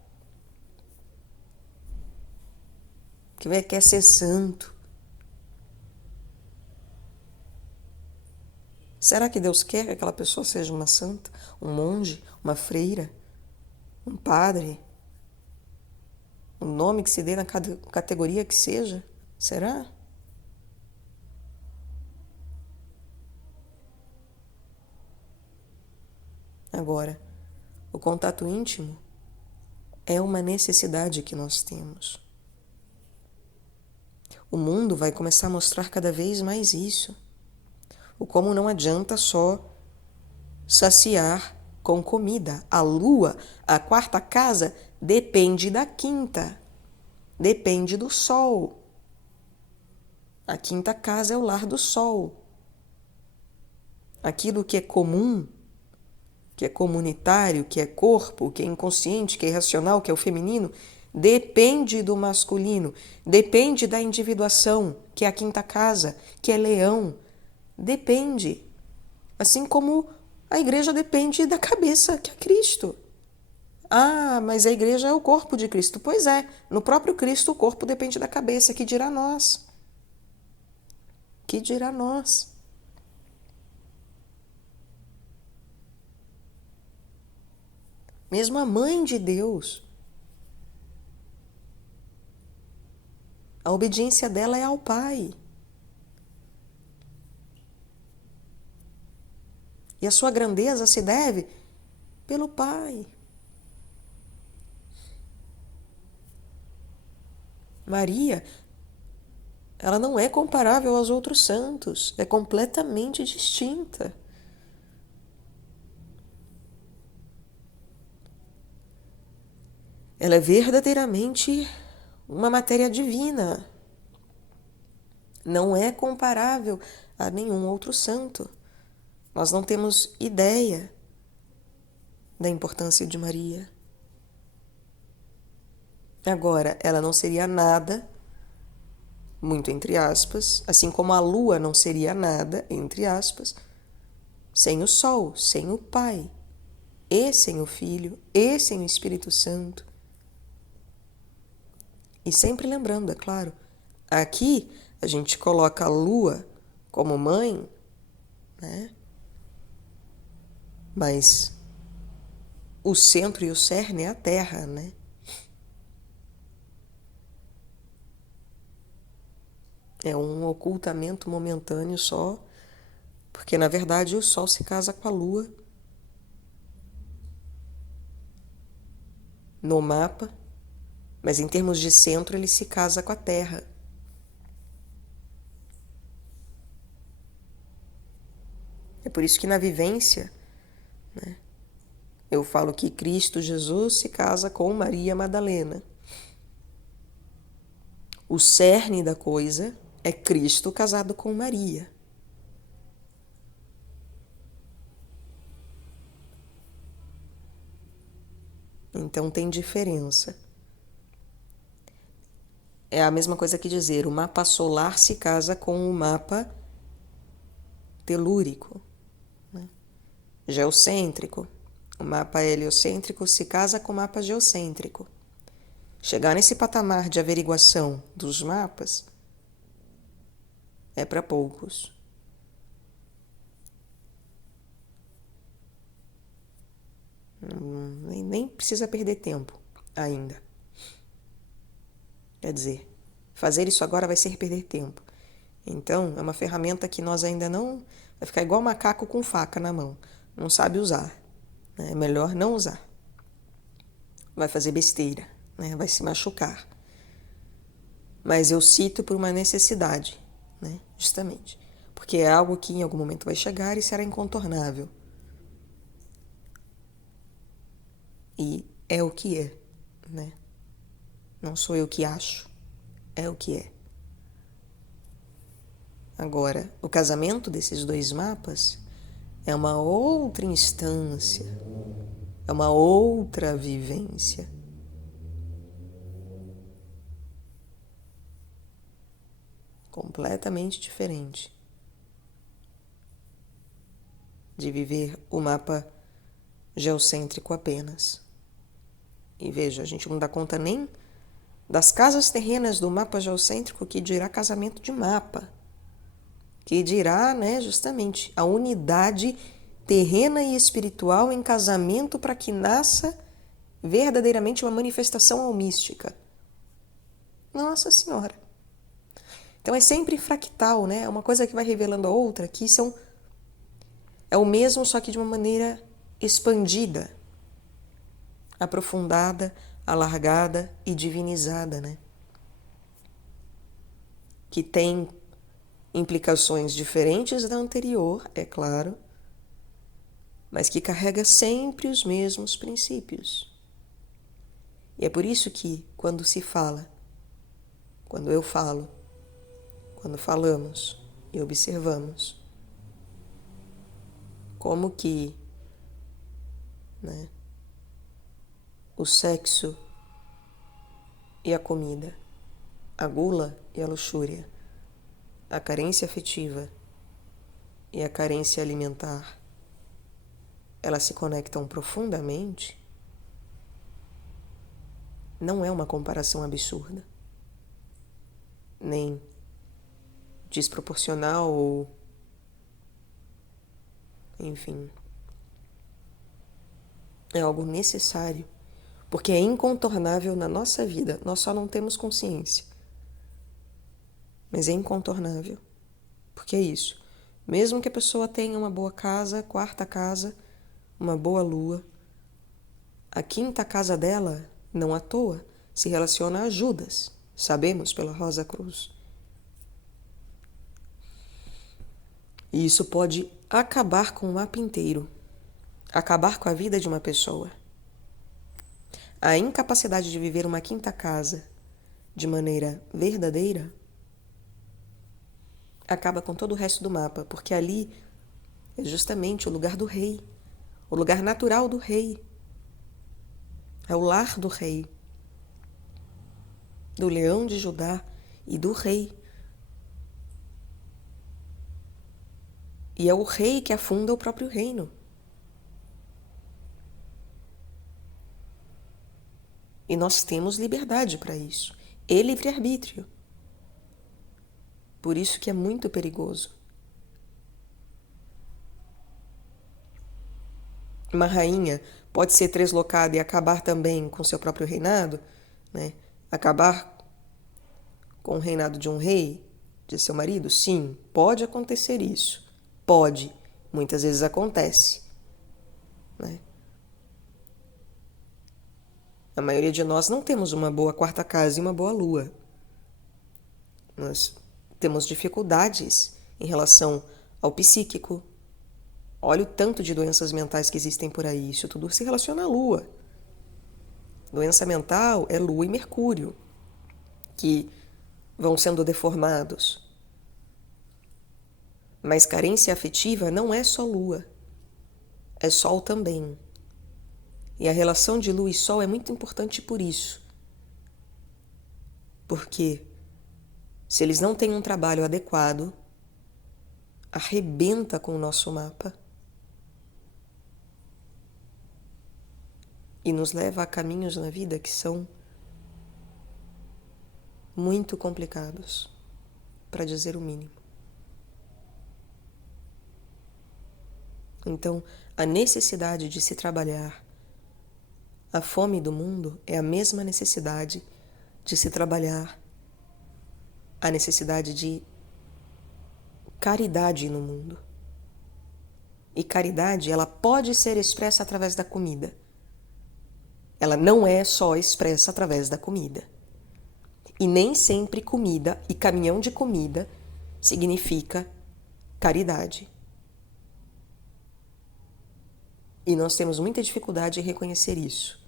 que quer ser santo. Será que Deus quer que aquela pessoa seja uma santa, um monge, uma freira, um padre? O nome que se dê na categoria que seja? Será? Agora, o contato íntimo é uma necessidade que nós temos. O mundo vai começar a mostrar cada vez mais isso. O como não adianta só saciar com comida. A lua, a quarta casa, depende da quinta. Depende do sol. A quinta casa é o lar do sol. Aquilo que é comum, que é comunitário, que é corpo, que é inconsciente, que é irracional, que é o feminino, depende do masculino, depende da individuação, que é a quinta casa, que é leão. Depende. Assim como a igreja depende da cabeça, que é Cristo. Ah, mas a igreja é o corpo de Cristo. Pois é, no próprio Cristo o corpo depende da cabeça, que dirá nós. Que dirá nós. Mesmo a mãe de Deus A obediência dela é ao Pai. E a sua grandeza se deve pelo Pai. Maria, ela não é comparável aos outros santos, é completamente distinta. Ela é verdadeiramente uma matéria divina. Não é comparável a nenhum outro santo. Nós não temos ideia da importância de Maria. Agora, ela não seria nada, muito entre aspas, assim como a lua não seria nada, entre aspas, sem o sol, sem o Pai, e sem o Filho, e sem o Espírito Santo. E sempre lembrando, é claro, aqui a gente coloca a lua como mãe, né? Mas o centro e o cerne é a Terra, né? É um ocultamento momentâneo só, porque na verdade o Sol se casa com a Lua no mapa, mas em termos de centro ele se casa com a Terra. É por isso que na vivência, né, eu falo que Cristo Jesus se casa com Maria Madalena. O cerne da coisa é Cristo casado com Maria. Então tem diferença. É a mesma coisa que dizer o mapa solar se casa com o mapa telúrico, né? Geocêntrico. O mapa heliocêntrico se casa com o mapa geocêntrico. Chegar nesse patamar de averiguação dos mapas é para poucos. Nem precisa perder tempo ainda. Quer dizer, fazer isso agora vai ser perder tempo. Então, é uma ferramenta que nós ainda não... Vai ficar igual macaco com faca na mão. Não sabe usar. É melhor não usar. Vai fazer besteira, né? Vai se machucar. Mas eu cito por uma necessidade, né? Justamente. Porque é algo que em algum momento vai chegar e será incontornável. E é o que é, né? Não sou eu que acho, é o que é. Agora, o casamento desses dois mapas é uma outra instância, é uma outra vivência. Completamente diferente de viver o mapa geocêntrico apenas. E veja, a gente não dá conta nem das casas terrenas do mapa geocêntrico, que dirá casamento de mapa, que dirá, né, justamente a unidade terrena e espiritual em casamento para que nasça verdadeiramente uma manifestação almística. Nossa Senhora! Então é sempre fractal, né? É uma coisa que vai revelando a outra, que é o mesmo, só que de uma maneira expandida, aprofundada, alargada e divinizada, né? Que tem implicações diferentes da anterior, é claro, mas que carrega sempre os mesmos princípios. E é por isso que, quando se fala, quando eu falo, quando falamos e observamos, como que, né, o sexo e a comida, a gula e a luxúria, a carência afetiva e a carência alimentar, elas se conectam profundamente, não é uma comparação absurda, nem desproporcional ou, enfim, é algo necessário, porque é incontornável na nossa vida, nós só não temos consciência. Mas é incontornável. Porque é isso. Mesmo que a pessoa tenha uma boa casa, quarta casa, uma boa lua, a quinta casa dela, não à toa, se relaciona a Judas. Sabemos pela Rosa Cruz. E isso pode acabar com o mapa inteiro. Acabar com a vida de uma pessoa. A incapacidade de viver uma quinta casa de maneira verdadeira acaba com todo o resto do mapa, porque ali é justamente o lugar do rei, o lugar natural do rei. É o lar do rei, do leão de Judá e do rei. E é o rei que afunda o próprio reino. E nós temos liberdade para isso. E livre-arbítrio. Por isso que é muito perigoso. Uma rainha pode ser translocada e acabar também com seu próprio reinado, né? Acabar com o reinado de um rei, de seu marido? Sim, pode acontecer isso. Pode. Muitas vezes acontece, né? A maioria de nós não temos uma boa quarta casa e uma boa lua. Nós temos dificuldades em relação ao psíquico. Olha o tanto de doenças mentais que existem por aí. Isso tudo se relaciona à lua. Doença mental é lua e mercúrio, que vão sendo deformados. Mas carência afetiva não é só lua, é sol também. E a relação de lua e sol é muito importante por isso. Porque se eles não têm um trabalho adequado, arrebenta com o nosso mapa e nos leva a caminhos na vida que são muito complicados, para dizer o mínimo. Então, a necessidade de se trabalhar a fome do mundo é a mesma necessidade de se trabalhar a necessidade de caridade no mundo. E caridade, ela pode ser expressa através da comida. Ela não é só expressa através da comida. E nem sempre comida e caminhão de comida significa caridade. E nós temos muita dificuldade em reconhecer isso.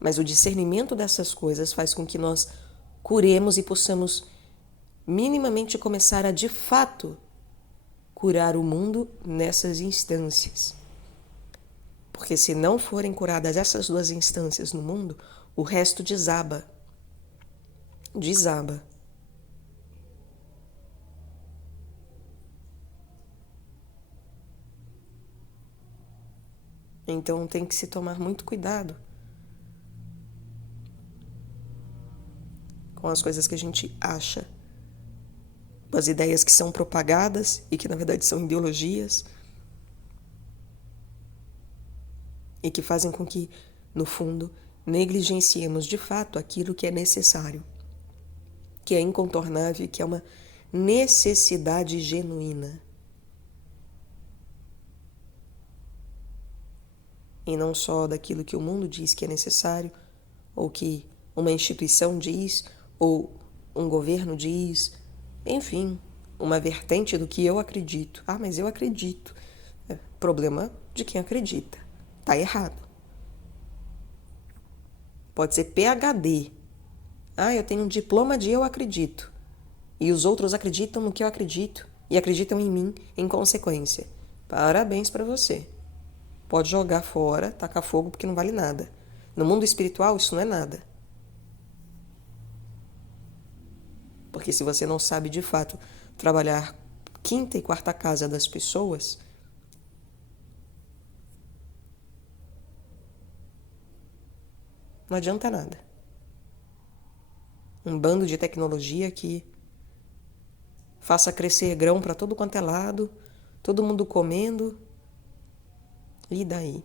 Mas o discernimento dessas coisas faz com que nós curemos e possamos minimamente começar a, de fato, curar o mundo nessas instâncias. Porque se não forem curadas essas duas instâncias no mundo, o resto desaba. Desaba. Então tem que se tomar muito cuidado com as coisas que a gente acha, com as ideias que são propagadas e que na verdade são ideologias e que fazem com que, no fundo, negligenciemos de fato aquilo que é necessário, que é incontornável e que é uma necessidade genuína. E não só daquilo que o mundo diz que é necessário, ou que uma instituição diz, ou um governo diz, enfim, uma vertente do que eu acredito. Ah, mas eu acredito. É problema de quem acredita. Tá errado. Pode ser PhD. Ah, eu tenho um diploma de eu acredito. E os outros acreditam no que eu acredito e acreditam em mim em consequência. Parabéns para você. Pode jogar fora, tacar fogo, porque não vale nada. No mundo espiritual, isso não é nada. Porque se você não sabe, de fato, trabalhar quinta e quarta casa das pessoas, não adianta nada. Um bando de tecnologia que faça crescer grão para todo quanto é lado, todo mundo comendo, e daí?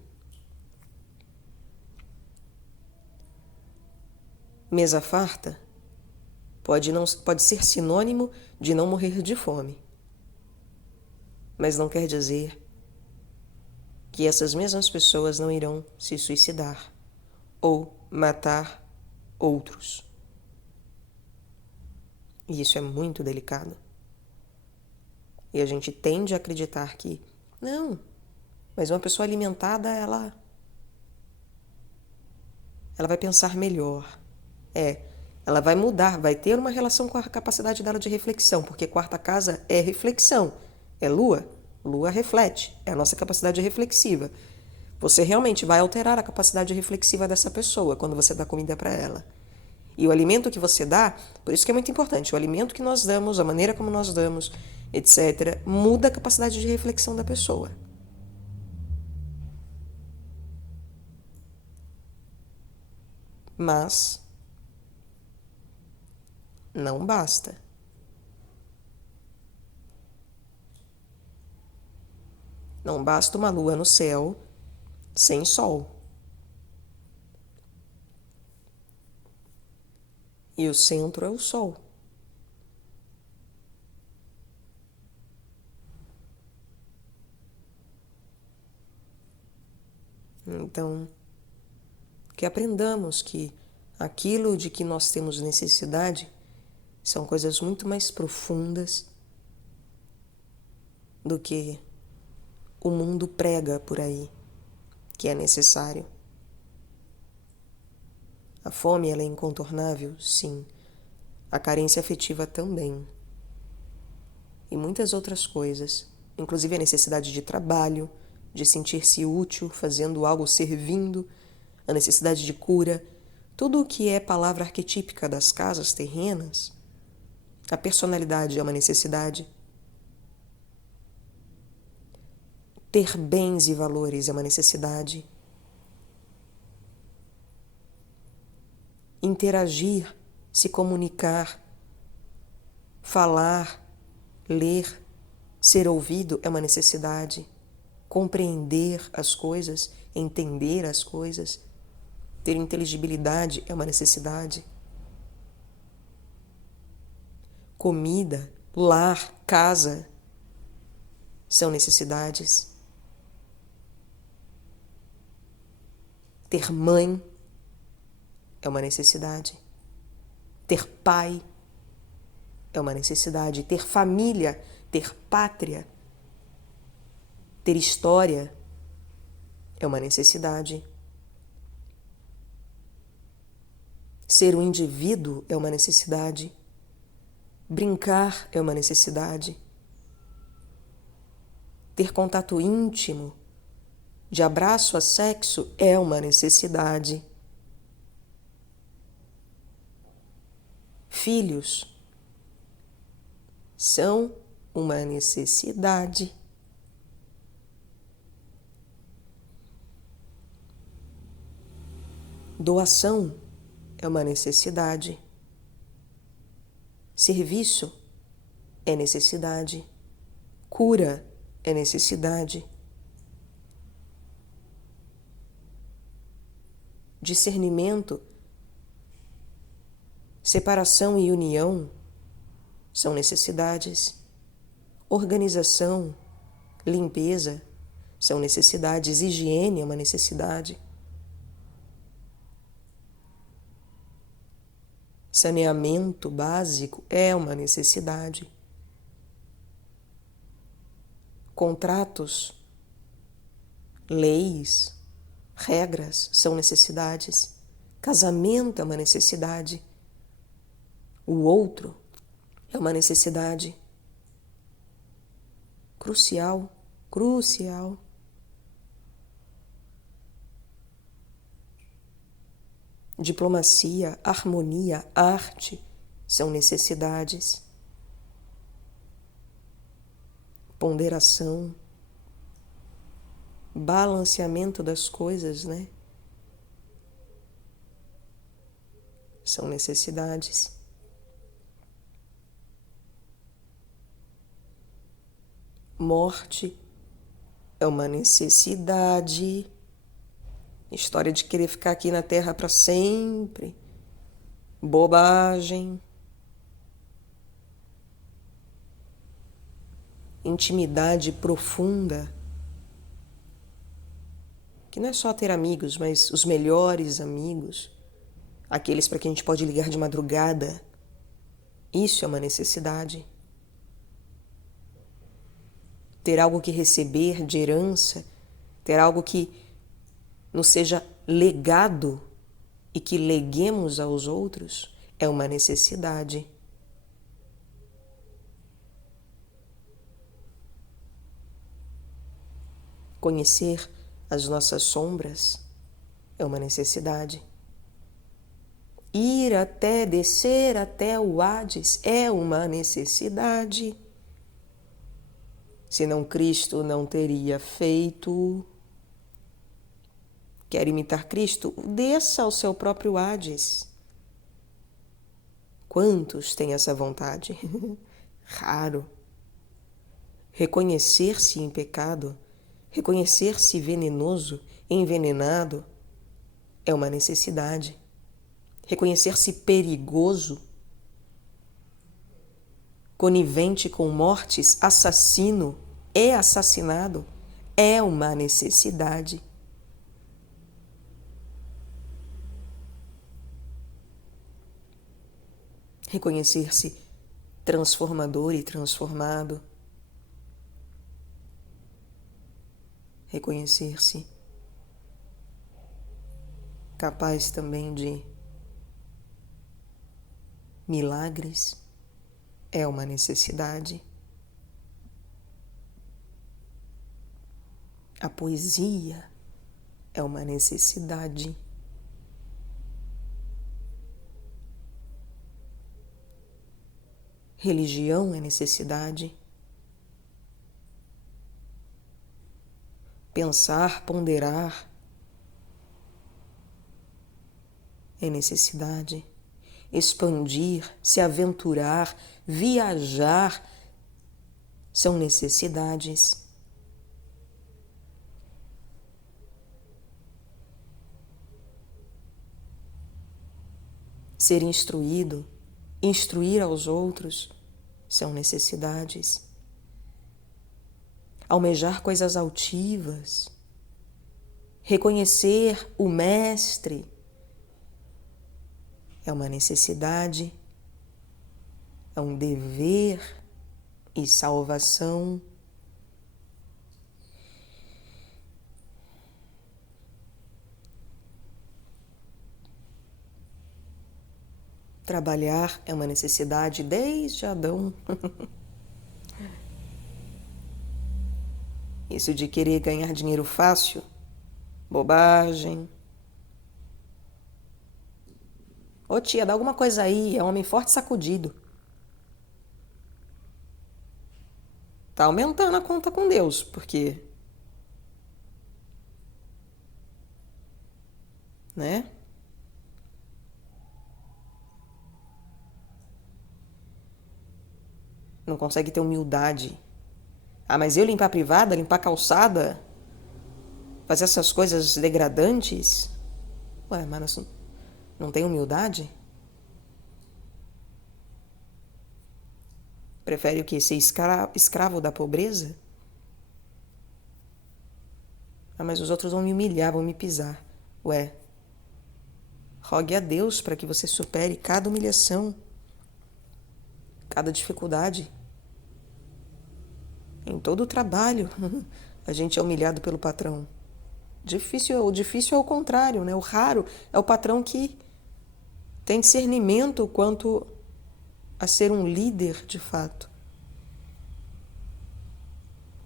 Mesa farta pode ser sinônimo de não morrer de fome. Mas não quer dizer que essas mesmas pessoas não irão se suicidar ou matar outros. E isso é muito delicado. E a gente tende a acreditar que, não, mas uma pessoa alimentada, ela vai pensar melhor. Ela vai mudar, vai ter uma relação com a capacidade dela de reflexão, porque quarta casa é reflexão, é lua. Lua reflete, é a nossa capacidade reflexiva. Você realmente vai alterar a capacidade reflexiva dessa pessoa quando você dá comida para ela. E o alimento que você dá, por isso que é muito importante, o alimento que nós damos, a maneira como nós damos, etc., muda a capacidade de reflexão da pessoa. Mas não basta. Não basta uma lua no céu sem sol. E o centro é o sol. Então, que aprendamos que aquilo de que nós temos necessidade são coisas muito mais profundas do que o mundo prega por aí, que é necessário. A fome, ela é incontornável, sim. A carência afetiva também. E muitas outras coisas, inclusive a necessidade de trabalho, de sentir-se útil, fazendo algo, servindo, a necessidade de cura, tudo o que é palavra arquetípica das casas terrenas. A personalidade é uma necessidade. Ter bens e valores é uma necessidade. Interagir, se comunicar, falar, ler, ser ouvido é uma necessidade. Compreender as coisas, entender as coisas, ter inteligibilidade é uma necessidade. Comida, lar, casa são necessidades. Ter mãe é uma necessidade. Ter pai é uma necessidade. Ter família, ter pátria, ter história é uma necessidade. Ser um indivíduo é uma necessidade. Brincar é uma necessidade. Ter contato íntimo, de abraço a sexo, é uma necessidade. Filhos são uma necessidade. Doação é uma necessidade. Serviço é necessidade. Cura é necessidade. Discernimento, separação e união são necessidades. Organização, limpeza são necessidades. Higiene é uma necessidade. Saneamento básico é uma necessidade. Contratos, leis, regras são necessidades. Casamento é uma necessidade. O outro é uma necessidade. Crucial, crucial. Diplomacia, harmonia, arte são necessidades. Ponderação, balanceamento das coisas, né? São necessidades. Morte é uma necessidade. História de querer ficar aqui na Terra para sempre. bobagem, intimidade profunda, que não é só ter amigos, mas os melhores amigos, aqueles para quem a gente pode ligar de madrugada. Isso é uma necessidade. Ter algo que receber de herança, ter algo que nos seja legado e que leguemos aos outros, é uma necessidade. Conhecer as nossas sombras é uma necessidade. Ir até, descer até o Hades é uma necessidade. Senão Cristo não teria feito. Quer imitar Cristo? Desça ao seu próprio Hades. Quantos têm essa vontade? Raro. Reconhecer-se em pecado, reconhecer-se venenoso, envenenado, é uma necessidade. Reconhecer-se perigoso, conivente com mortes, assassino, assassinado, é uma necessidade. Reconhecer-se transformador e transformado. Reconhecer-se capaz também de milagres é uma necessidade. A poesia é uma necessidade. Religião é necessidade. Pensar, ponderar é necessidade. Expandir, se aventurar, viajar são necessidades. Ser instruído, instruir aos outros são necessidades. Almejar coisas altivas, reconhecer o mestre é uma necessidade, é um dever e salvação. Trabalhar é uma necessidade desde Adão. Isso de querer ganhar dinheiro fácil, bobagem. Ô tia, dá alguma coisa aí, é um homem forte sacudido. Tá aumentando a conta com Deus, porque, né? Não consegue ter humildade. Ah, mas eu limpar a privada, limpar a calçada, fazer essas coisas degradantes? Ué, mas não tem humildade? Prefere o quê? Ser escravo da pobreza? Ah, mas os outros vão me humilhar, vão me pisar. Ué, rogue a Deus para que você supere cada humilhação, cada dificuldade. Em todo o trabalho, a gente é humilhado pelo patrão. O difícil é o contrário, né? O raro é o patrão que tem discernimento quanto a ser um líder de fato.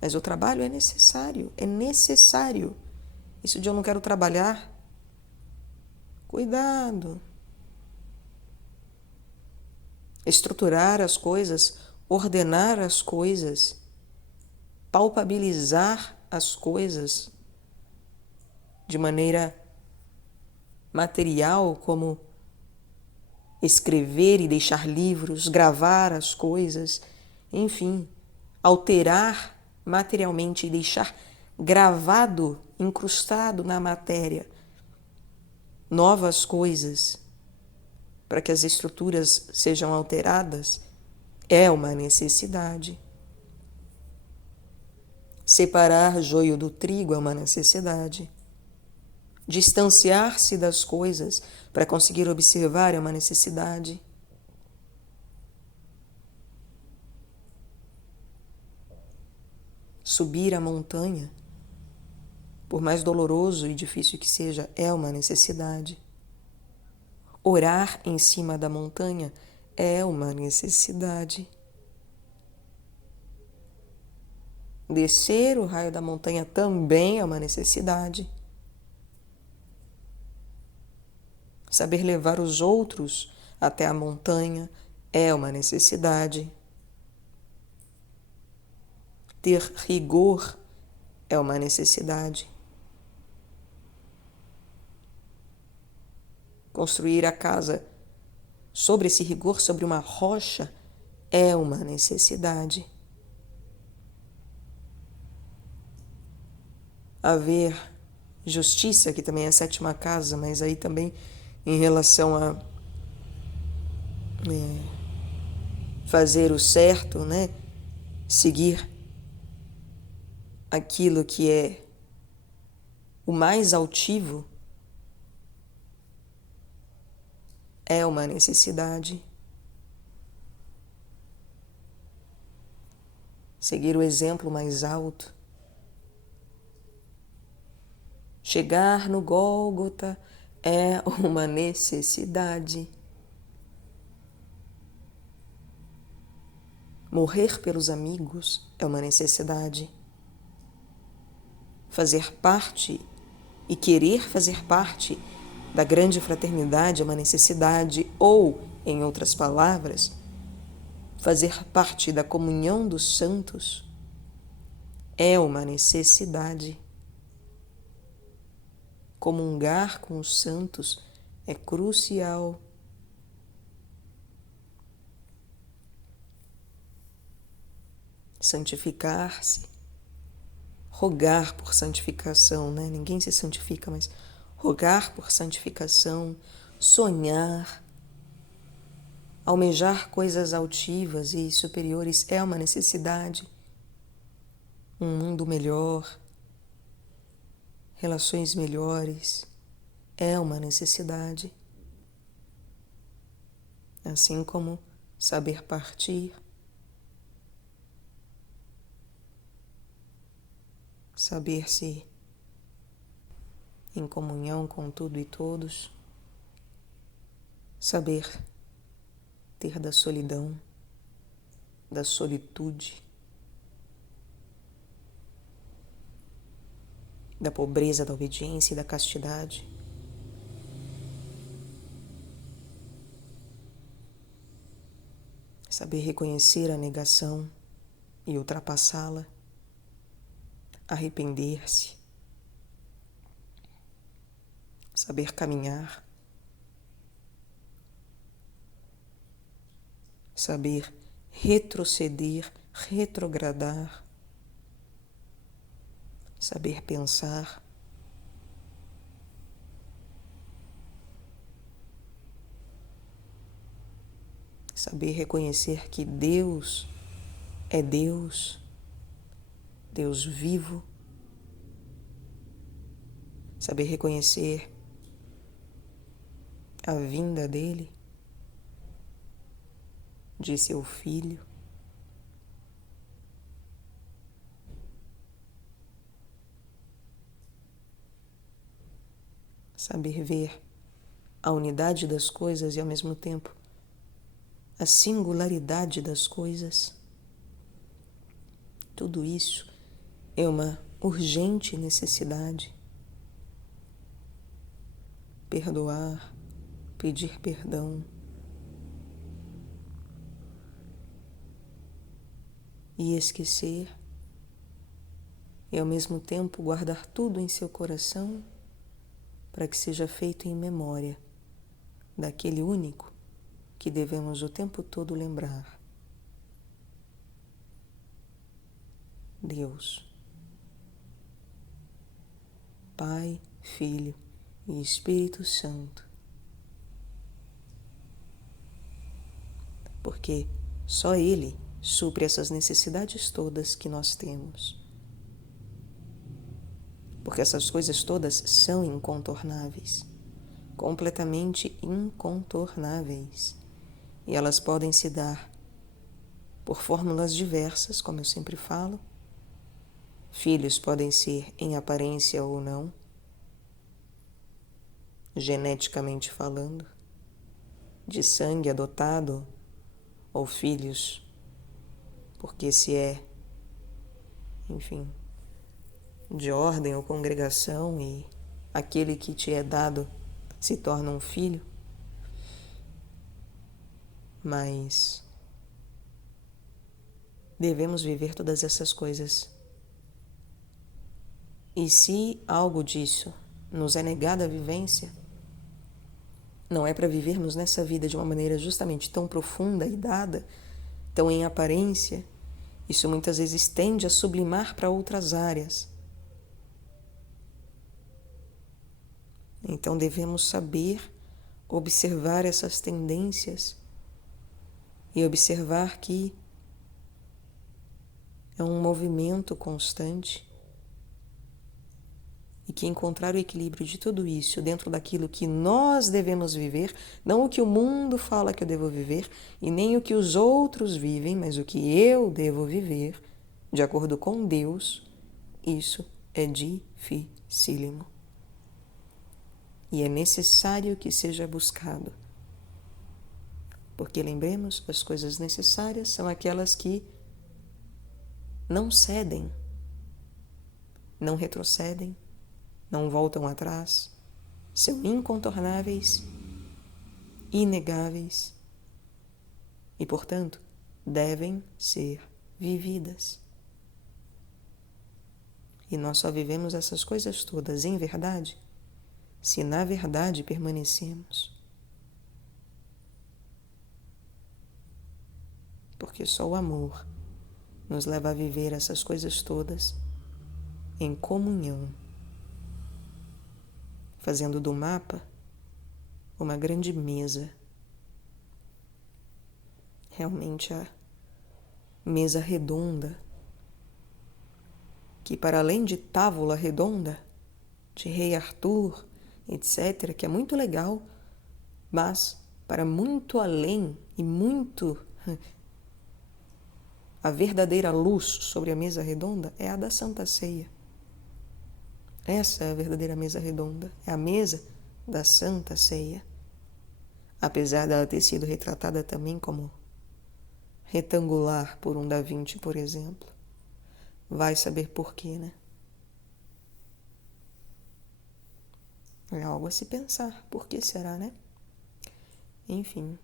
Mas o trabalho é necessário, é necessário. Isso de eu não quero trabalhar, cuidado. Estruturar as coisas, ordenar as coisas, palpabilizar as coisas de maneira material, como escrever e deixar livros, gravar as coisas, enfim, alterar materialmente e deixar gravado, incrustado na matéria novas coisas para que as estruturas sejam alteradas é uma necessidade. Separar joio do trigo é uma necessidade. Distanciar-se das coisas para conseguir observar é uma necessidade. Subir a montanha, por mais doloroso e difícil que seja, é uma necessidade. Orar em cima da montanha é uma necessidade. Descer o raio da montanha também é uma necessidade. Saber levar os outros até a montanha é uma necessidade. Ter rigor é uma necessidade. Construir a casa sobre esse rigor, sobre uma rocha, é uma necessidade. Haver justiça, que também é a sétima casa, mas aí também em relação a fazer o certo, né? Seguir aquilo que é o mais altivo, é uma necessidade. Seguir o exemplo mais alto. Chegar no Gólgota é uma necessidade. Morrer pelos amigos é uma necessidade. Fazer parte e querer fazer parte da grande fraternidade é uma necessidade, ou, em outras palavras, fazer parte da comunhão dos santos é uma necessidade. Comungar com os santos é crucial. Santificar-se, rogar por santificação, né? Ninguém se santifica, mas rogar por santificação, sonhar, almejar coisas altivas e superiores é uma necessidade. Um mundo melhor, relações melhores, é uma necessidade. Assim como saber partir, saber-se em comunhão com tudo e todos, saber ter da solidão, da solitude, da pobreza, da obediência e da castidade. Saber reconhecer a negação e ultrapassá-la, arrepender-se, saber caminhar, saber retroceder, retrogradar, saber pensar, saber reconhecer que Deus é Deus, Deus vivo, saber reconhecer a vinda dele, de seu Filho, saber ver a unidade das coisas e ao mesmo tempo a singularidade das coisas. Tudo isso é uma urgente necessidade. Perdoar, pedir perdão e esquecer, e ao mesmo tempo guardar tudo em seu coração para que seja feito em memória daquele único que devemos o tempo todo lembrar. Deus, Pai, Filho e Espírito Santo. porque só Ele supre essas necessidades todas que nós temos. Porque essas coisas todas são incontornáveis, completamente incontornáveis. E elas podem se dar por fórmulas diversas, como eu sempre falo. Filhos podem ser em aparência ou não, geneticamente falando, de sangue adotado, ou filhos, porque se é, enfim, de ordem ou congregação e aquele que te é dado se torna um filho. Mas devemos viver todas essas coisas. E se algo disso nos é negado a vivência, não é para vivermos nessa vida de uma maneira justamente tão profunda e dada, tão em aparência, isso muitas vezes tende a sublimar para outras áreas. Então devemos saber observar essas tendências e observar que é um movimento constante e que encontrar o equilíbrio de tudo isso dentro daquilo que nós devemos viver, não o que o mundo fala que eu devo viver e nem o que os outros vivem, mas o que eu devo viver, de acordo com Deus, isso é dificílimo. E é necessário que seja buscado. Porque lembremos, as coisas necessárias são aquelas que não cedem, não retrocedem, não voltam atrás, são incontornáveis, inegáveis e, portanto, devem ser vividas. E nós só vivemos essas coisas todas em verdade se na verdade permanecemos. Porque só o amor nos leva a viver essas coisas todas em comunhão, fazendo do mapa uma grande mesa. Realmente a mesa redonda, que para além de távola redonda, de Rei Arthur, etc., que é muito legal, mas para muito além e muito a verdadeira luz sobre a mesa redonda é a da Santa Ceia. Essa é a verdadeira mesa redonda, é a mesa da Santa Ceia. Apesar dela ter sido retratada também como retangular por um Da Vinci, por exemplo. Vai saber por quê, né? É algo a se pensar. Por que será, né? Enfim.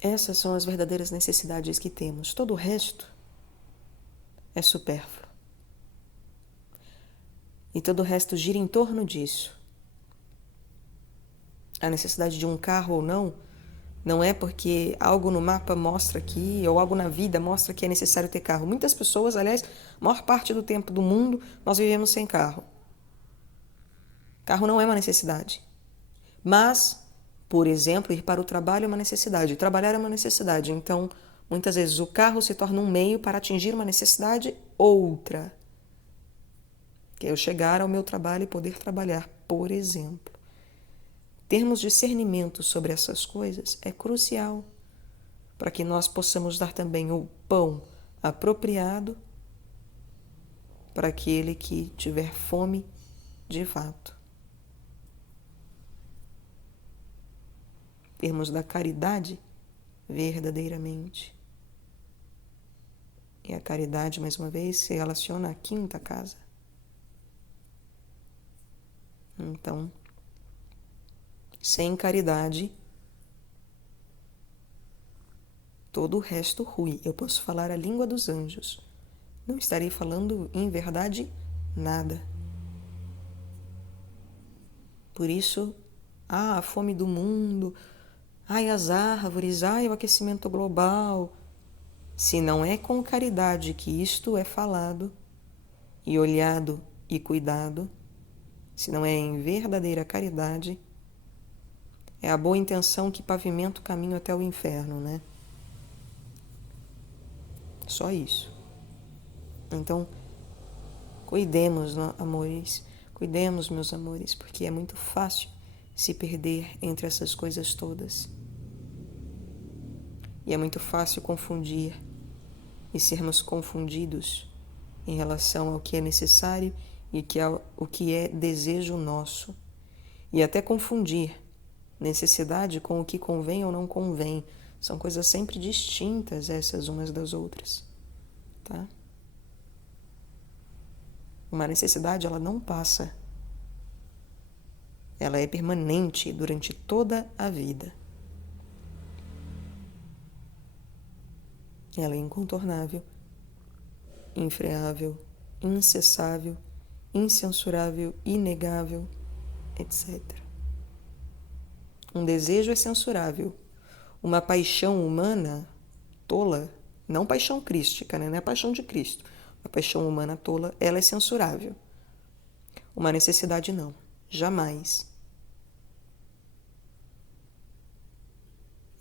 Essas são as verdadeiras necessidades que temos. Todo o resto é supérfluo. E todo o resto gira em torno disso. A necessidade de um carro ou não é porque algo no mapa mostra que, ou algo na vida mostra que é necessário ter carro. Muitas pessoas, aliás, a maior parte do tempo do mundo, nós vivemos sem carro. Carro não é uma necessidade. Mas, por exemplo, ir para o trabalho é uma necessidade. Trabalhar é uma necessidade. Então, muitas vezes o carro se torna um meio para atingir uma necessidade outra. Que é eu chegar ao meu trabalho e poder trabalhar, por exemplo. Termos discernimento sobre essas coisas é crucial para que nós possamos dar também o pão apropriado para aquele que tiver fome de fato. Termos da caridade verdadeiramente. E a caridade, mais uma vez, se relaciona à quinta casa. Então, sem caridade, todo o resto rui. Eu posso falar a língua dos anjos. Não estarei falando, em verdade, nada. Por isso, a fome do mundo, as árvores, o aquecimento global. Se não é com caridade que isto é falado, e olhado e cuidado, se não é em verdadeira caridade, É a boa intenção que pavimenta o caminho até o inferno, né? Só isso. Então, cuidemos, amores, cuidemos, meus amores, porque é muito fácil se perder entre essas coisas todas. E é muito fácil confundir e sermos confundidos em relação ao que é necessário e o que é desejo nosso. E até confundir necessidade com o que convém ou não convém. São coisas sempre distintas essas umas das outras, tá? Uma necessidade, ela não passa. Ela é permanente durante toda a vida. Ela é incontornável, infreável, incessável, incensurável, inegável, etc. Um desejo é censurável. Uma paixão humana tola, não paixão crística, né? Não é paixão de Cristo. Uma paixão humana tola, ela é censurável. Uma necessidade não, jamais.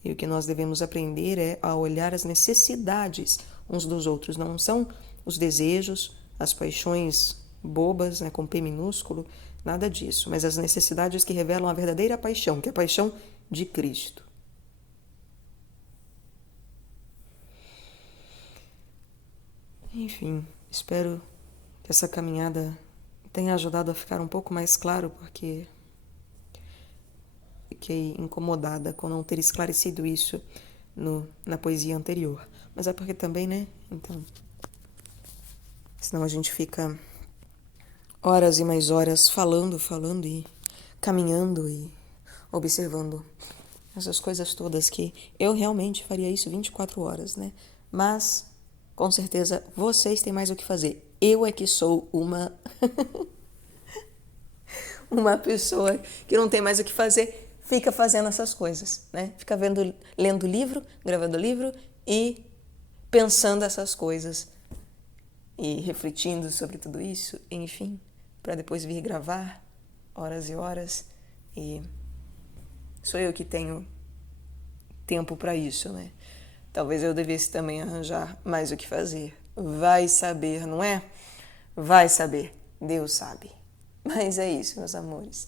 E o que nós devemos aprender é a olhar as necessidades uns dos outros. Não são os desejos, as paixões bobas, né, com P minúsculo, nada disso. Mas as necessidades que revelam a verdadeira paixão, que é a paixão de Cristo. Enfim, espero que essa caminhada tenha ajudado a ficar um pouco mais claro, porque fiquei incomodada com não ter esclarecido isso na poesia anterior. Mas é porque também, né? Então, senão a gente fica horas e mais horas falando e caminhando e observando essas coisas todas que eu realmente faria isso 24 horas, né? Mas, com certeza, vocês têm mais o que fazer. Eu é que sou uma pessoa que não tem mais o que fazer, fica fazendo essas coisas, né? Fica lendo livro, gravando livro e pensando essas coisas e refletindo sobre tudo isso, enfim, para depois vir gravar horas e horas. E sou eu que tenho tempo para isso, né? Talvez eu devesse também arranjar mais o que fazer. Vai saber, não é? Vai saber. Deus sabe. Mas é isso, meus amores.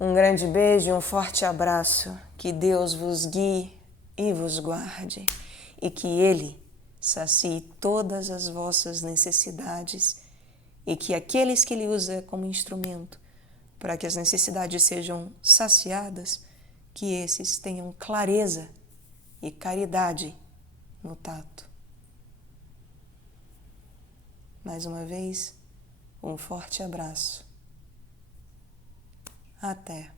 Um grande beijo e um forte abraço. Que Deus vos guie e vos guarde. E que Ele sacie todas as vossas necessidades. E que aqueles que Ele usa como instrumento para que as necessidades sejam saciadas, que esses tenham clareza e caridade no tato. Mais uma vez, um forte abraço. Até.